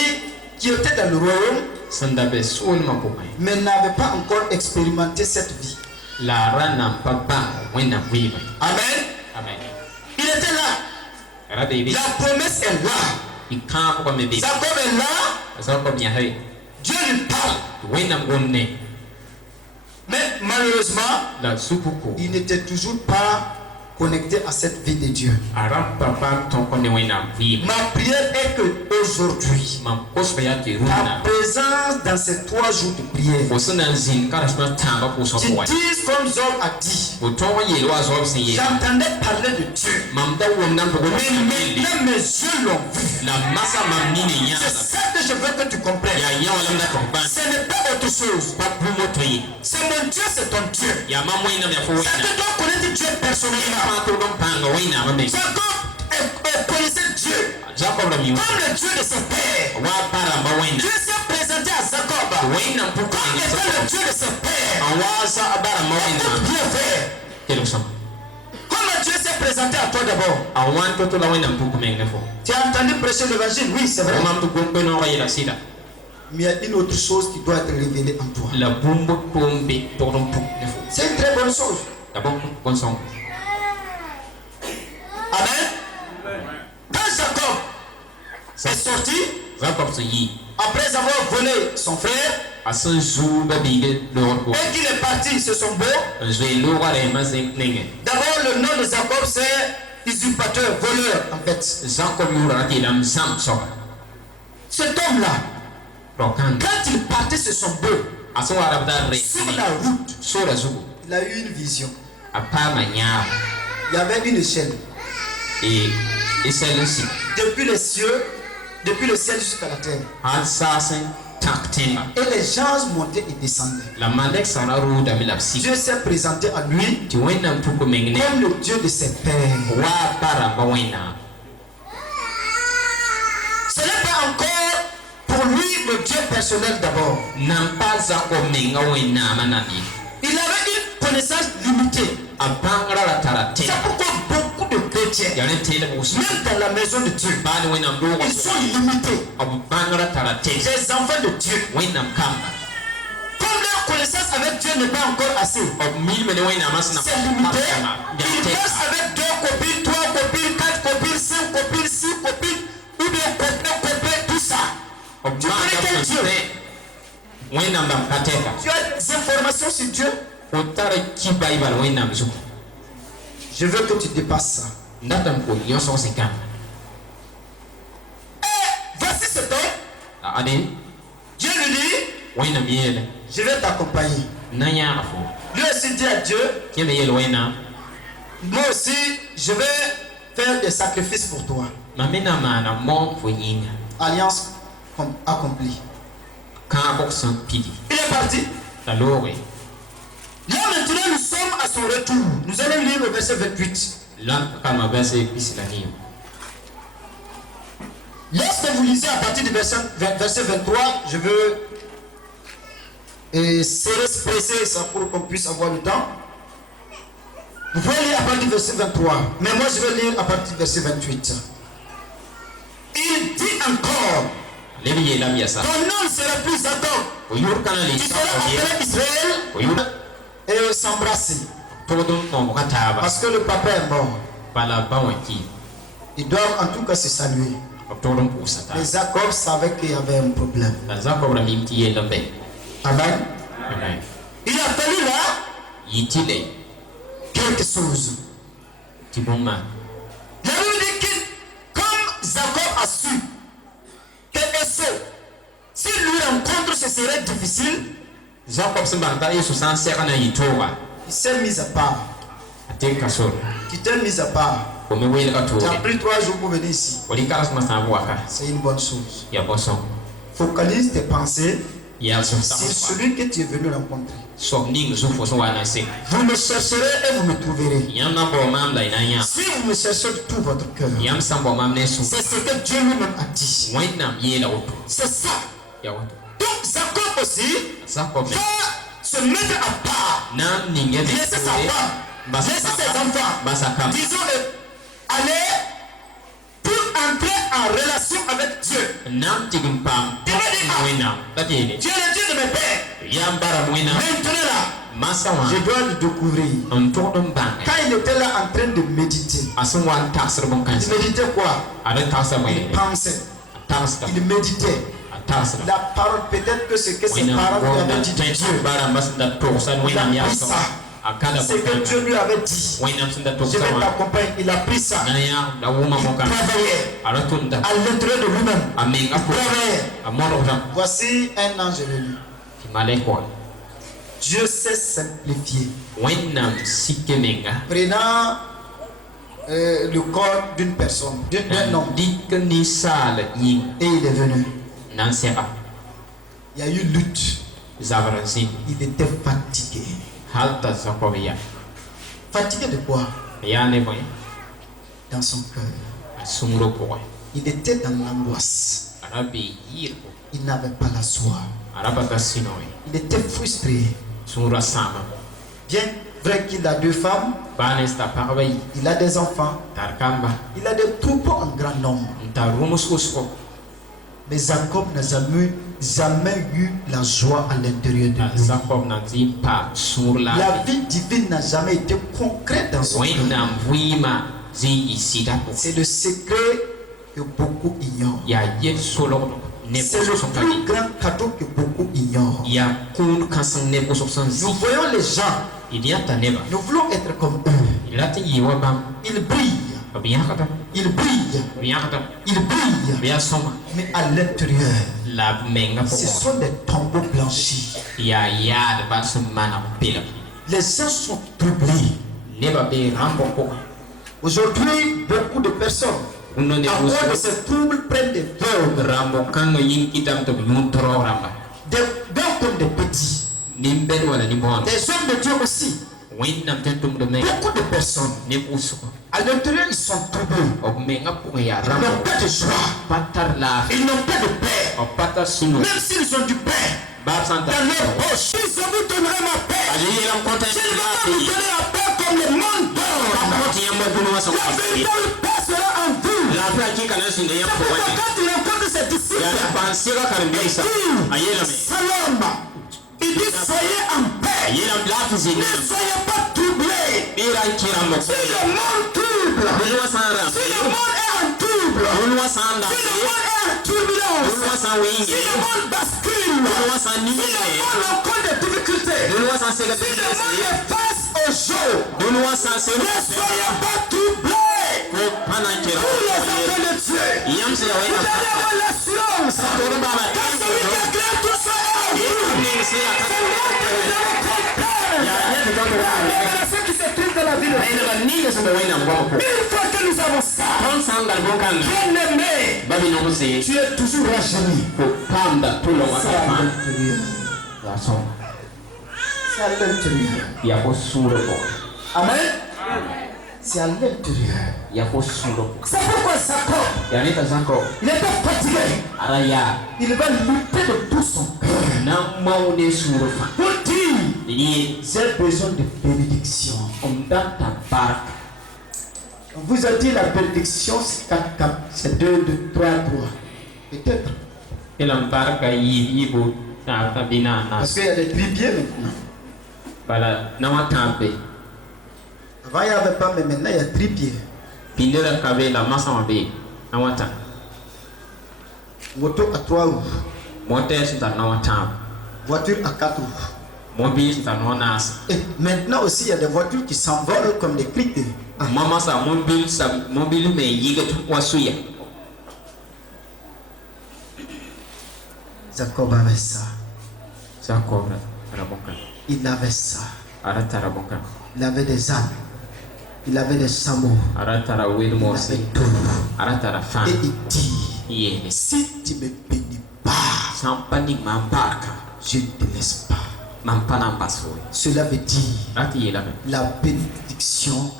qui était dans le royaume, sanda be sul ma ko mai mais n'avait pas encore expérimenté cette vie. la rana papa wena wi Amen. amen Il était là. ra baby La promesse est là. ikam ko me be Jacob est là. sa ko bien hay Dieu lui parle. wena gonne Mais malheureusement, la supuko il n'était toujours pas connecté à cette vie de Dieu. ara papa ton ko ne wena wi Ma prière est que aujourd'hui, mam kosba ya ti ta runa présence dans ces 3 jours de prière, ko suna zin kara sma tamba ko so tu ko dises comme Job a dit, ko to ye lo azo sin ye j'entendais parler de Dieu, mam da won nan ko mais maintenant mes yeux l'ont vu. la masa mam ni ne ya C'est ça que je veux que tu comprennes. ya ya wala na ko ba Ce n'est pas autre chose. pa bu mo to yi C'est mon Dieu, c'est ton Dieu. ya mam wena me fo Ça wena te doit connaître Dieu personnellement. pa to don panga wena ma me Jacob connaissait Dieu jacob la mi comme le Dieu de ses pères. wa para ba wena Dieu s'est présenté à Jacob wena pu ko comme ni étant so le Dieu de ses pères. awasa abara ma wena Bien fait. kelo so Comment Dieu s'est présenté à toi d'abord? awan to la wena pu ko me ngefo Tu as entendu prêcher l'évangile? Oui, c'est vrai. mam to ko no wa ila sida Mais il y a une autre chose qui doit être révélée en toi. La bumbu tombe toron puk ne fo. C'est une très bonne chose. La bon consong. Amen. Quand Jacob est sorti, Jacob se yi. après avoir volé son frère, Asan zu ba bige lorgo. et qu'il est parti, c'est son beau. Zwe logare ma zeng nenge. D'abord, le nom de Jacob, c'est usurpateur, voleur, en fait. Jacob yura ti lam sam so. Cet homme-là, Rokan. quand il partait sur son beau, Asan wara da re. sur la route, Sora zugo. il a eu une vision. Apa ma nya. Il y avait une échelle. Et celle-ci. Depuis les cieux, depuis le ciel jusqu'à la terre. Han sasen taktenga. Et les gens montaient et descendaient. La malek sana ru da milapsi. Dieu s'est présenté à lui Ti wenam puko mengne. comme le Dieu de ses pères. Wa para ba wena. Ce n'est pas encore pour lui le Dieu personnel d'abord. Nam pa Jacob menga wena manani. Il avait une connaissance limitée. Abangara la tarate. C'est pourquoi beaucoup de chrétiens, Yale tele musu. même dans la maison de Dieu, Bani wenam do ils sont limités. Abangara tarate. Les enfants de Dieu, Wenam kamba. comme leur connaissance avec Dieu n'est pas encore assez, Mil mene wenam asna. c'est limité. Ils dansent avec 2 copines, 3 copines, 4 copines, 5 copines, 6 copines, ou bien copains, tout ça. Tu connais quel Dieu? Wenam dam kateka. Tu as des informations sur Dieu? Otare kiba ibal wenam zuko. Je veux que tu dépasses ça. Ndatam ko yoso sekam. Voici cet homme. Ade Dieu lui dit, wenam yele. je vais t'accompagner. Nanya afo. Lui aussi dit à Dieu, Kele yele wenam. moi aussi, je vais faire des sacrifices pour toi. Mamena mana mon fo yinga. Alliance accomplie. Ka bokson pidi. Il est parti. Talore. Là maintenant, nous sommes à son retour. Nous allons lire le verset 28. Lan kalma verse pisilani. Lorsque vous lisez à partir du verset 23, je veux presser ça pour qu'on puisse avoir le temps. Vous pouvez lire à partir du verset 23. Mais moi, je vais lire à partir du verset 28. Il dit encore, Lebi yelam yasa. ton nom sera plus Jacob. Oyur kana le Tu seras appelé Israël Oyur et s'embrasser. todon no kataba. Parce que le papa est mort. Bala bawaki. Ils doivent en tout cas se saluer. Todon pusata. Mais Jacob savait qu'il y avait un problème. Dan Jacob ra mimti yelambe. Amen. Amen. Il a fallu là Yitile quelque chose. tibuma. La Bible dit que comme Jacob a su que Esau, s'il lui rencontre, ce serait difficile, Jacob sembanta Yesu san sekana yitora. il s'est mis à part. Ate kasor. Tu t'es mis à part. Ko me wele ka Tu as tore. pris 3 jours pour venir ici. Oli karas ma sa buaka. C'est une bonne chose. Ya boson. Focalise tes pensées Ya so sur sa. celui que tu es venu rencontrer. So ning zo fo so wana se. Vous me chercherez et vous me trouverez. Yam na bo mam la inanya. Si vous me cherchez de tout votre cœur, Yam sambo mam ne su. c'est ce que Dieu lui-même a dit. Wainam yela oto. C'est ça. Ya oto. Donc Jacob aussi Jacob va se mettre à part. nam ninge de. Laissez sa femme, laissez ses enfants. Basakam. Disons aller pour entrer en relation avec Dieu. Nam tigum pam. Wainam. Tatele. Dieu est le Dieu de mes pères. Yam bara wainam. Maintenant là, Masawa. je dois le découvrir. On tordum bang. Quand il était là en train de méditer, Asun wan taxer bon kan. il méditait quoi? Ada taxer Il mai. pensait, Taxer. il méditait. Taxer. La parole, peut-être que c'est que ses Wainam parents lui bon avaient dit de da Dieu. bara mas da torsan wainam ya so. Akada C'est que Dieu lui avait dit. wainam sun da Je vais torsan. t'accompagner. Il a pris ça. Naya da wuma mo kan. Travaillait Ala tunda. à l'intérieur de lui-même. Amen apo. Travaillait. Amoro ram. Voici un ange venu. Timale ko. Dieu s'est simplifié. Wainam sikemenga. Prenant le corps d'une personne, d'un homme. Dik ni sal yin Et il est venu. nan sera. Il y a eu lutte. Zavransin. Il était fatigué. Halta zakobiya. Fatigué de quoi? Ya ne boy. Dans son cœur. Sumro ko. Il était dans l'angoisse. Arabi yir ko. Il n'avait pas la joie. Araba kasino. Il était frustré. Sumra sama. Bien vrai qu'il a 2 femmes, Banesta parvay. il a des enfants, Tarkamba. il a des troupeaux en grand nombre. Nta rumus usko. Mais Jacob n'a jamais jamais eu la joie à l'intérieur de lui. Jacob n'a dit pas sur La vie divine n'a jamais été concrète dans son cœur. C'est le secret que beaucoup ignorent. C'est le plus grand cadeau que beaucoup ignorent. Nous voyons les gens, nous voulons être comme eux. Ils brillent. Il brille. Il brille. Mais à l'intérieur, ce sont des tombeaux blanchis. Les gens sont troublés. Aujourd'hui, beaucoup de personnes, à cause de ces troubles, prennent des drogues. Des grands comme des petits. Des hommes de Dieu aussi. Beaucoup de personnes, à l'intérieur, ils sont troublés. Ils n'ont pas de joie. Ils n'ont pas de paix. Même s'ils ont du paix, dans leur poche, ils vous donneront ma paix. Je ne vais pas vous donner la paix comme le monde donne. La véritable paix sera en vous. C'est pourquoi quand il rencontre ses disciples, il dit, Salom. Il dit, soyez en paix. Ne soyez pas troublés. Si le monde trouble, si le monde est en trouble, si le monde est en turbulence, si le monde bascule, si le monde rencontre des difficultés, si le monde est face au jour, ne soyez pas troublés. Pour les enfants de Dieu, vous allez avoir l'assurance. Quand celui qui a créé tout ça est en vous, c'est qui se trouve dans la vie de Dieu. Une fois que nous avons ça, bien aimé, tu es toujours rajeuni. C'est à l'intérieur. Amen. C'est à l'intérieur. C'est pourquoi Jacob, il était fatigué. Il va lutter de tout son cœur. Pour dire, j'ai besoin de bénédiction. On vous a dit la bénédiction, c'est 4, c'est 2, 3, 3. Peut-être. Parce qu'il y a des tripiers maintenant. Avant, il n'y avait pas, mais maintenant, il y a tripiers. Moto à 3 roues. Voiture à 4 roues. Et maintenant aussi, il y a des voitures qui s'envolent comme des criquets. Jacob avait ça. Il avait ça. Il avait des ânes. Il avait des chameaux. Il avait tout. Et il dit, si tu ne me bénis pas, je ne te laisse pas. Cela veut dire la bénédiction,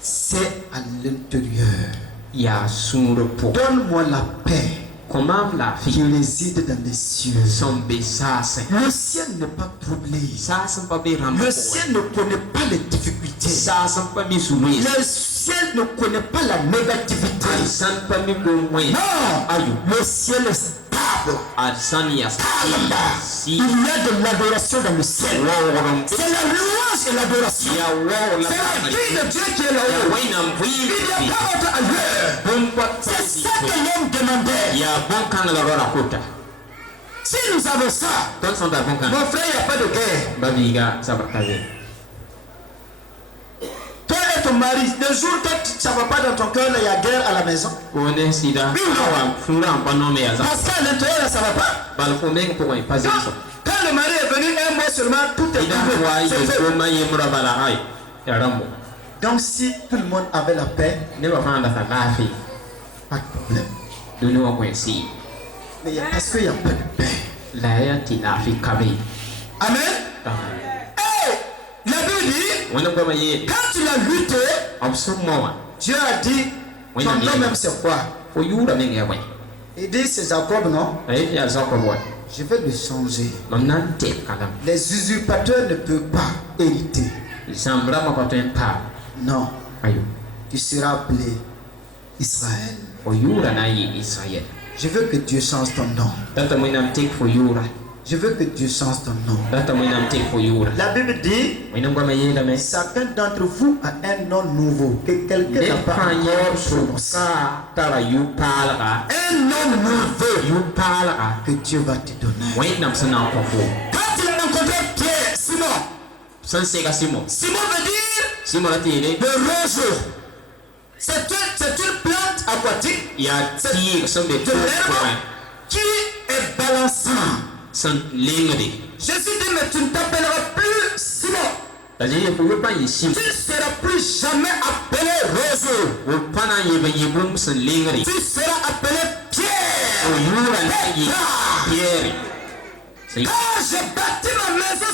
c'est à l'intérieur. Donne-moi la paix qui réside dans les cieux. Le ciel n'est pas troublé. Le ciel ne connaît pas les difficultés. Le ciel ne connaît pas la négativité. Non, le ciel est stable. Il y a de l'adoration dans le ciel. C'est la louange et l'adoration. C'est la vie de Dieu qui est là-haut. Il n'y a pas autre ailleurs. C'est ça que l'homme demandait. Si nous avons ça, mon frère, il n'y a pas de guerre. Toi et ton mari, le jour où ça ne va pas dans ton cœur, il y a guerre à la maison. Parce qu'à l'intérieur, ça ne va pas. Quand le mari est venu un mois seulement, tout est trouvé. Donc si tout le monde avait la paix, pas de problème. Mais parce qu'il n'y a pas de paix. Amen. La Bible dit, quand tu l'as lutté, Dieu a dit, ton nom même c'est quoi? Il dit c'est Jacob, non? Je vais le changer. Les usurpateurs ne peuvent pas hériter. Non. Tu seras appelé Israël. Je veux que Dieu change ton nom. Data wẽnnaam tɩk fo yʋʋra. Je veux que Dieu change ton nom. Data wẽnnaam tɩk fo yʋʋra. La Bible dit, Wẽnnaam goamã yeelame chacun d'entre vous a un nom nouveau que quelqu'un n'a ned pas fãa yẽeb encore prononcé. sʋka tara yʋ-paalga Un nom nouveau yʋ-paalga que Dieu va te donner. wẽnnaam sẽn na n kõ fo. Quand il a rencontré Pierre, Simon, sẽn sẽga Sɩmo Simon veut dire Sɩmo ra tɩ yeele le roseau. C'est une plante aquatique yaa tɩɩg sẽn be de pʋgẽ l'herbe qui est balançant. sẽn lengde. Jésus dit, mais tu ne t'appelleras plus Simon. La zẽn yel fo wʋ pa n yɩ Sɩmo Tu ne seras plus jamais appelé roseau. wʋ pa na n yɩ bũmb sẽn lengre. Tu seras appelé Pierre. O yʋʋra na n yɩ Pɩɛɛre. Quand je bâtis ma maison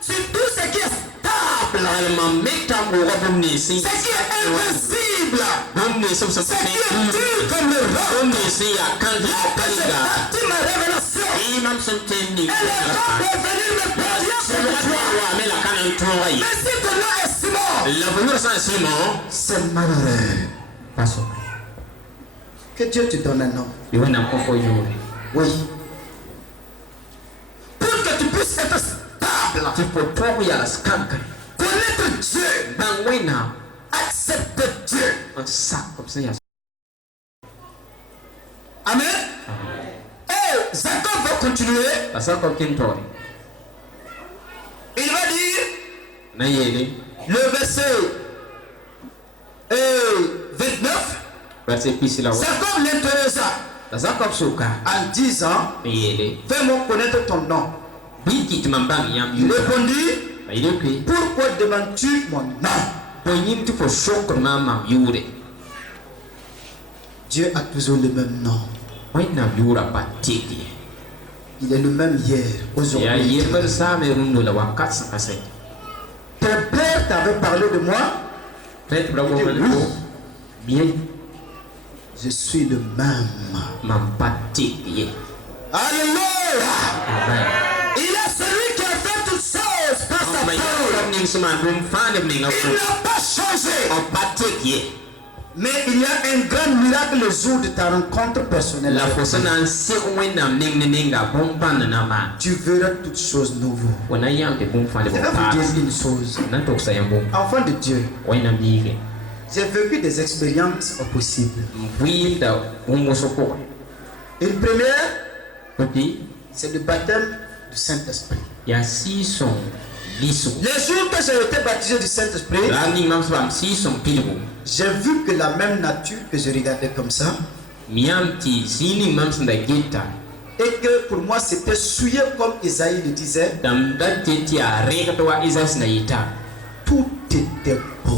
sur tout ce qui est stable, Alma meta moga bũmb nins ce qui est invisible, bũmb nins b sẽn ce qui est dur comme le roc. bũmb nins n yaa kãng Quand je kãnga bâtis ma révélation, y mam sẽn tõe n ning elle est capable de venir me prier pour toi. waame la ka na n tõoga ye. Mais si ton nom est Simon, La bũmb sã n Sɩmo c'est malheureux. Que Dieu te donne un nom. y wẽnnaam kõ fo yʋʋre Oui. Pour que tu puisses être stable, tɩ fo tõog yals kãnka connaître Dieu, bãng wẽnnaam accepter Dieu. n sak b sẽn yaa. Amen. Et Jacob va continuer. La Jacob kẽn taoore Il va dire na yeele le verset 29. verset pisi la wa. Jacob l'interrogea La Jacob soka en disant, n yeele fais-moi connaître ton nom. bɩ kɩt tɩ mam bãng yãmb Il yʋʋra. répondit, La yeele ke pourquoi demandes-tu mon nom? bõe yĩm tɩ fo sokr maam mam yʋʋre. Dieu a toujours le même nom. Wẽnnaam yʋʋra pa tɩk ye. Il est le même hier, yaa aujourd'hui. yembr saame rũndã la wakat sẽn ka sɛ. Ton père t'avait parlé de moi. Tɩ b ra gomd ko bɩ Je suis le même. mam pa tɩk ye. Alléluia. Amen. Il est celui qui a fait toutes choses par sa Ma parole. yãmb ning sẽn maan bũmb fãa neb ninga Il fo n'a pas changé. b pa tɩk ye. Mais il y a un grand miracle le jour de ta rencontre personnelle. La fo sẽn na n seg wẽnnaam ning ne ninga bũmb pãnd na n maan. Tu verras toutes choses nouvelles. Fo na yãmb tɩ bũmb fãa Je leb vais n vous paas. dire une chose. Na n togsa yãmb bũmb. Enfant de Dieu, Wẽnnaam biige j'ai vécu des expériences impossibles. n vɩɩmda bũmb wʋsg pʋgẽ. Une première, Tɩ c'est le baptême du Saint-Esprit. yaa Sɩɩg-sõng lisgo. Le jour que j'ai été baptisé du Saint-Esprit, La ning mam sẽn bãmb Sɩɩg-sõng pilgo. j'ai vu que la même nature que je regardais comme ça, Miam tɩ zĩig ning mam sẽn da geta et que pour moi c'était souillé comme Isaïe le disait, dãmb da tɩ tɩ yaa rẽgd wa Isaï sẽn da yɩta. tout était beau.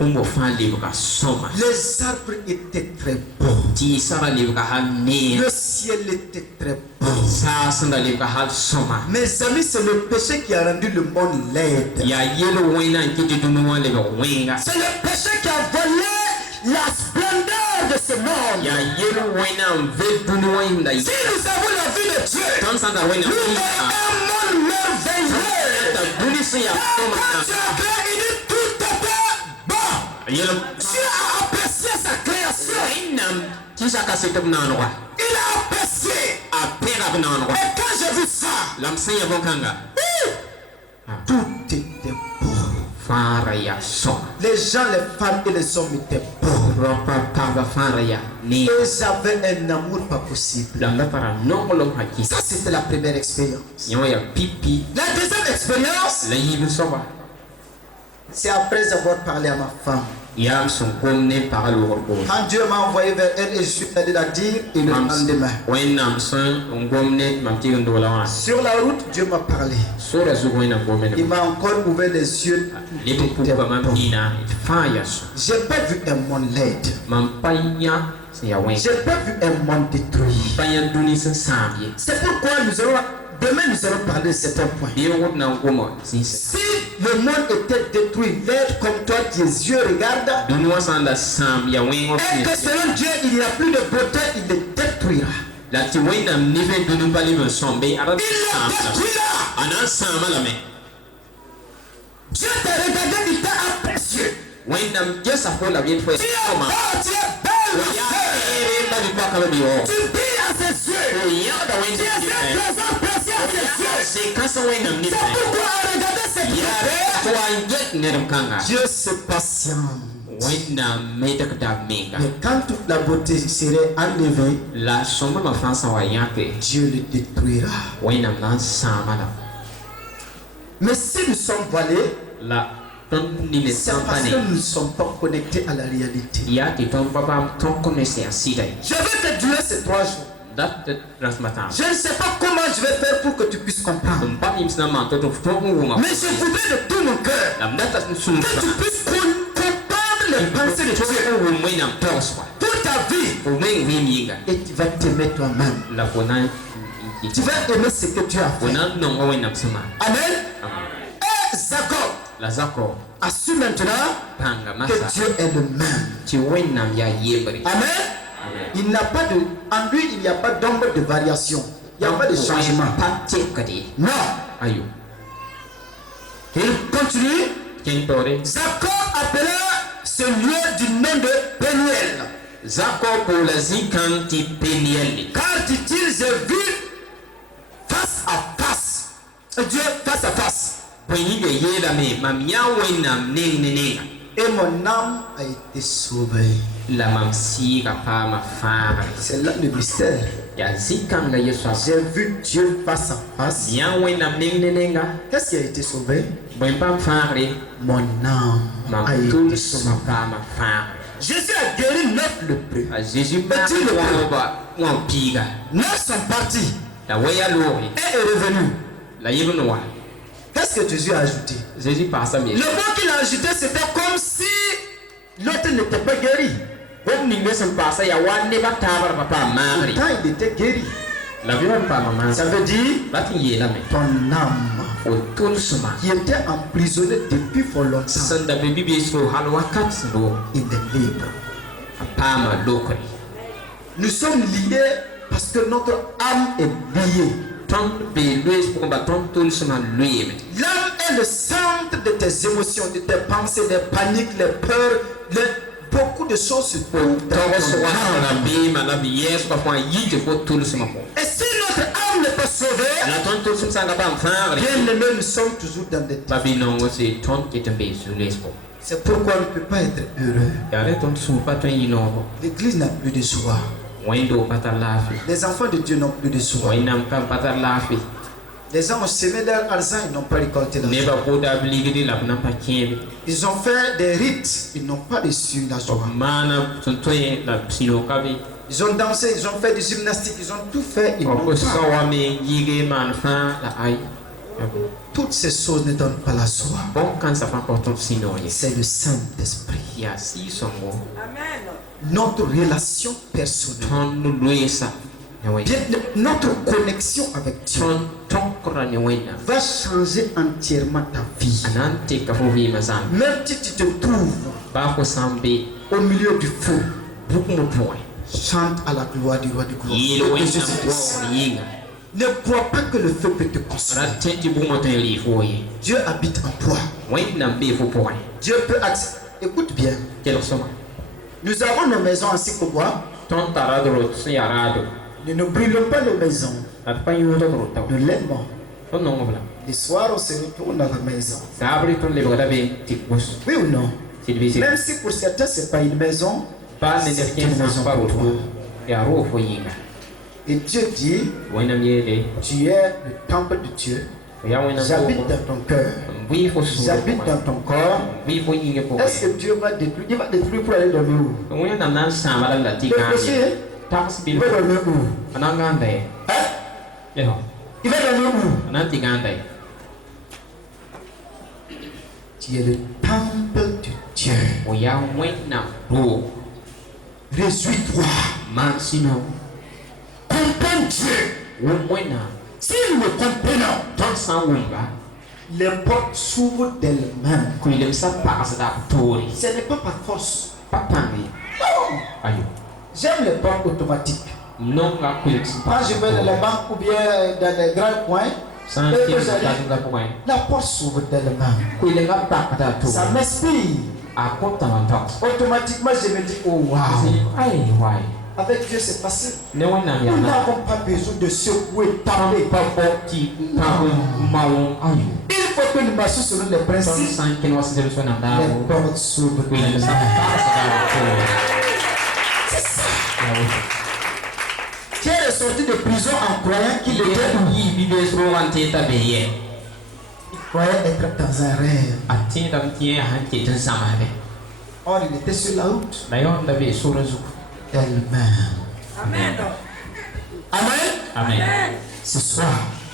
Bũmb fãa lebga sõma. Les arbres étaient très beaux. Tɩɩsã ra lebga hal neer. Le ciel était très beau. Saa sẽn da lebga hal sõma. Mes amis, c'est le péché qui a rendu le monde laid. Yaa yel wẽnna n kɩ tɩ dũni wã lebg wẽnga. C'est le péché qui a volé la splendeur de ce monde. Yaa yel wẽnna n ve dũni wã yĩm da Si nous avons la vie de Dieu, tõnd sã n tar wẽnnaam nous yĩnga. avons un monde merveilleux. T'a dũni sẽn yaa Quand sõma Dieu a créé, il dit tout était bon. yel Dieu a apprécié sa création. wẽnnaam tɩsa ka set b naanegã. Il a apprécié. A pẽga b naanegã. Et quand j'ai vu ça, La m sẽn ya bõn-kãnga tout était beau. fãa ra yaa sõma. Les gens, les femmes et les hommes étaient beaux. Pagba fãa ra yaa neer. Et j'avais un amour pas possible. Dãmb da pa ra noglem hakɩ. Ça, c'était la première expérience. Yã wã yaa pipi La deuxième expérience, la yiib soaba. c'est après avoir parlé à ma femme. Yaam sẽn gom ne pagã loogr goor. Quand Dieu m'a envoyé vers elle et je suis allé la dire et le lendemain. Wẽnnaam sẽn n gom ne mam tɩg n doola wã. Sur la route, Dieu m'a parlé. Sora zug wẽnnaam gom Il ne. m'a encore ouvert les yeux. Leb n Tout était pʋgba mam beau. pĩina d fãa yaa sõ. J'ai pas vu un monde laid. Mam pa yã sẽn yaa wẽng. J'ai pas vu un monde détruit. Pa yã dũni sẽn sãam ye. C'est pourquoi demain nous allons parler de certains points. Beoogd na n goma zĩise. Si le monde était détruit, laid comme toi, tes yeux regardent, Dũni wã sã n da sãam yaa wẽng wã et que selon Dieu il n'y a plus de beauté, il le détruira. la tɩ wẽnnaam neb dũni pa leb n sõm be a ra Il le sãam lame. détruira. A na n sãama lame. Dieu t'a regardé, il t'a apprécié. Wẽnnaam gesa fo la b yel fo Tu es beau, tu es belle, ma sœur. Tu brilles à ses yeux. Tu es un trésor précieux à ses yeux. C'est pourquoi en regardant cette beauté, Dieu se patiente. Mais quand toute la beauté serait enlevée, Dieu le détruira. Mais si nous sommes voilés, c'est parce que nous ne sommes pas connectés à la réalité. Je vais te durer ces 3 jours. Je ne sais pas comment je vais faire pour que tu puisses comprendre. Mais je voudrais de tout mon cœur que tu puisses comprendre les pensées de Dieu pour ta vie. Et tu vas t'aimer toi-même. Tu vas aimer ce que tu as fait. Amen. Et Jacob a su maintenant que Dieu est le même. Amen. Il n'a pas de, en lui, il n'y a pas d'ombre de variation. Il n'y a pas de changement. Non. Il continue. Jacob appela ce lieu du nom de Péniel. Car dit-il, j'ai vu face à face. Dieu face à face. Et mon âme a été sauvée. C'est là le mystère. J'ai vu Dieu face à face. Qu'est-ce qui a été sauvé? Mon âme a été sauvée. Jésus a guéri 9 lépreux. Et 9 sont partis. Et est revenu. Qu'est-ce que Jésus a ajouté? Le mot qu'il a ajouté, c'était comme si l'autre n'était pas guéri. Pourtant, il était guéri. Ça veut dire ton âme qui était emprisonnée depuis fort longtemps, il est libre. Nous sommes liés parce que notre âme est liée. L'âme est le centre de tes émotions, de tes pensées, des paniques, les peurs, beaucoup de choses se trouvent dans ton âme. Et si notre âme n'est pas sauvée, bien aimé, nous sommes toujours dans des temps. C'est pourquoi on ne peut pas être heureux. L'église n'a plus de joie. Les enfants de Dieu n'ont plus de joie. Les gens ont semé leur argent, ils n'ont pas récolté l'argent. Ils ont fait des rites, ils n'ont pas reçu la joie. Ils ont dansé, ils ont fait du gymnastique, ils ont tout fait, ils n'ont pas. Toutes ces choses ne donnent pas la joie. C'est le Saint-Esprit. Notre relation personnelle, notre connexion avec Dieu va changer entièrement ta vie. Même si tu te trouves au milieu du feu, chante à la gloire du roi du gloire. Ne crois pas que le feu peut te consumer. Dieu habite en toi. Dieu peut accéder. Écoute bien. Nous avons nos maisons ainsi que quoi? Nous ne brûlons pas nos maisons. Nous l'aimons. Le soir, on se retourne dans la maison. Oui ou non? Même si pour certains, ce n'est pas une maison, c'est une maison pour toi. Et Dieu dit, tu es le temple de Dieu. J'habite dans ton cœur. J'habite dans ton corps. Est-ce que Dieu va détruire? Il va détruire pour aller dormir où? Réfléchis. Il va dormir où? Il va dormir où? Tu es le temple de Dieu. Réjouis-toi. Comprends Dieu. Si nous le comprenons, les portes s'ouvrent d'elles-mêmes. Ce n'est pas par force. Non. J'aime les portes automatiques. Quand je vais dans les banques ou bien dans les grands coins, la porte s'ouvre d'elle-même. Ça m'inspire. Automatiquement, je me dis, oh wow. Avec Dieu, c'est facile. ne wẽnnaam Nous yam n'avons pas besoin de secouer, taper. pa pʋg tɩ pãg mao ayo Il faut que nous marchions selon les tõnd principes. sã n kẽnd wa sẽn wẽnnaam Les daago portes s'ouvrent. wẽnd sã n tagsda Pierre est sorti de prison en croyant qu'il était yɩ bi-bees roogã n tɩ t'a be yɛ il croyait être dans un rêve. a tẽedame tɩ yẽ sãn ket n zãmasde Or, il était sur la route. la yaoonda be sora zugu Elle-même. amen Amen. amen Ce soir,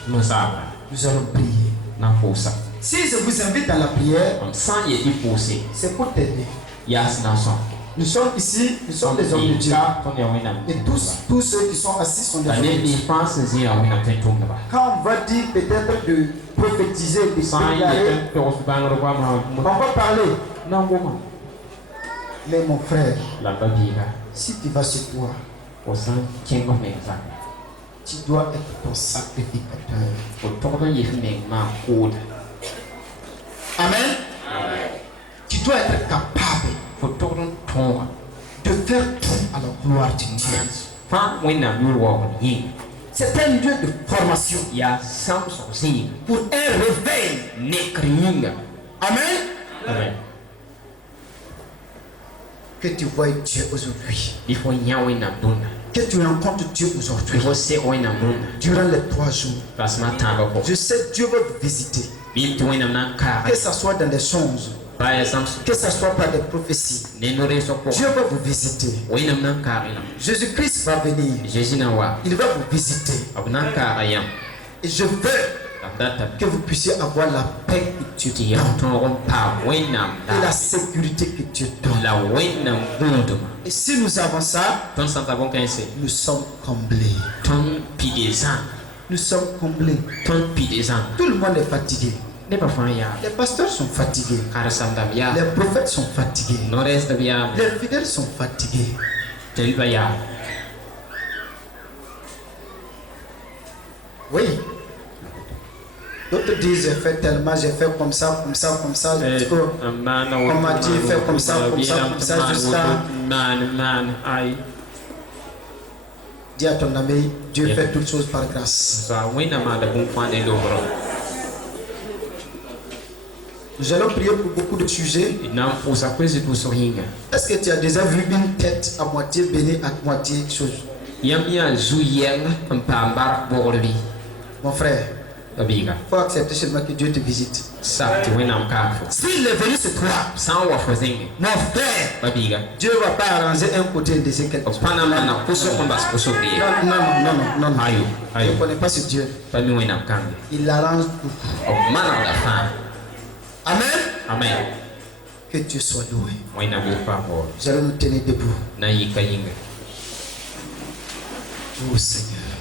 nosaaba nous allons prier. na n pʋʋsa Si je vous invite à la prière, sã n yet tɩ pʋʋse c'est pour t'aider. yaa sẽn na n sõng Nous sommes ici, nous sommes des hommes de Dieu. tõnd yaa wẽnnaam Et tous ceux qui sont assis sont des la hommes de ned Dieu. nins fãa sẽn zĩ yaa wẽnnaam tõe n tʋmdba Quand on va dire peut-être de prophétiser, de sã n yet déclarer, n togs bãngr goamã on va parler. na n goma Mais mon frère, la ba biiga si tu vas chez toi, fo sã n kẽng f meng zakã tu dois être ton sacrificateur. fo togd n yɩs meng maan kooda Amen. Tu dois être capable fo togd n tõoga de faire tout à la gloire de Dieu. fãa wẽnnaam yʋʋr waoogd yĩng C'est un lieu de formation yaa sãmsg zĩiga pour un réveil. nekr yĩnga Amen. Que tu vois Dieu aujourd'hui. bɩ fo yã wẽnnaam dũnna Que tu rencontres Dieu bɩ aujourd'hui. fo seg wẽnnaam dũnna Durant les 3 jours. rasmã tãabã pʋgẽ Je sais Dieu va vous visiter. bɩ tɩ wẽnnaam na n kaaga Que ce soit dans des songes. baa yaa zãms Que ce soit par des prophéties. ne no-rẽesg pʋgẽ Dieu va vous visiter. wẽnnaam na n kaag yãmb Jésus-Christ va venir. zeezi na n wa Il va vous visiter. b na n kaaga yãmb Et je veux la b data que vous puissiez avoir la paix que Dieu tɩ donne. yãmb tõog n paam wẽnnaam Et la daa sécurité que Dieu donne. la wẽnnaam gũudmã Et si nous avons ça, tõnd sã n tar bõn-kãense nous sommes comblés. tõnd pide zã Nous sommes comblés. tõnd pide zã Tout le monde est fatigué. nebã fãa yaa Les pasteurs sont fatigués. karen-sãmdam yaa Les prophètes sont fatigués. no-rɛɛsdb yaa Les fidèles sont fatigués. tẽlbã yaa Oui. D'autres disent j'ai fait tellement, j'ai fait comme ça, comme ça, comme ça. on m'a dit, fais comme ça, jusqu'à- Dis à ton ami, Dieu fait toutes choses par grâce. Nous allons prier pour beaucoup de sujets. Est-ce que tu as déjà vu une tête à moitié bénie, à moitié chose? Mon frère, il faut accepter seulement que Dieu te visite. S'il est venu sur toi, mon frère, Dieu ne va pas arranger un côté de ce quelque chose. Non, non, non, non, non. Je ne connais pas ce Dieu. Il arrange tout. Amen. Amen. Que Dieu soit loué. Nous Nous allons nous tenir debout. Oh Seigneur.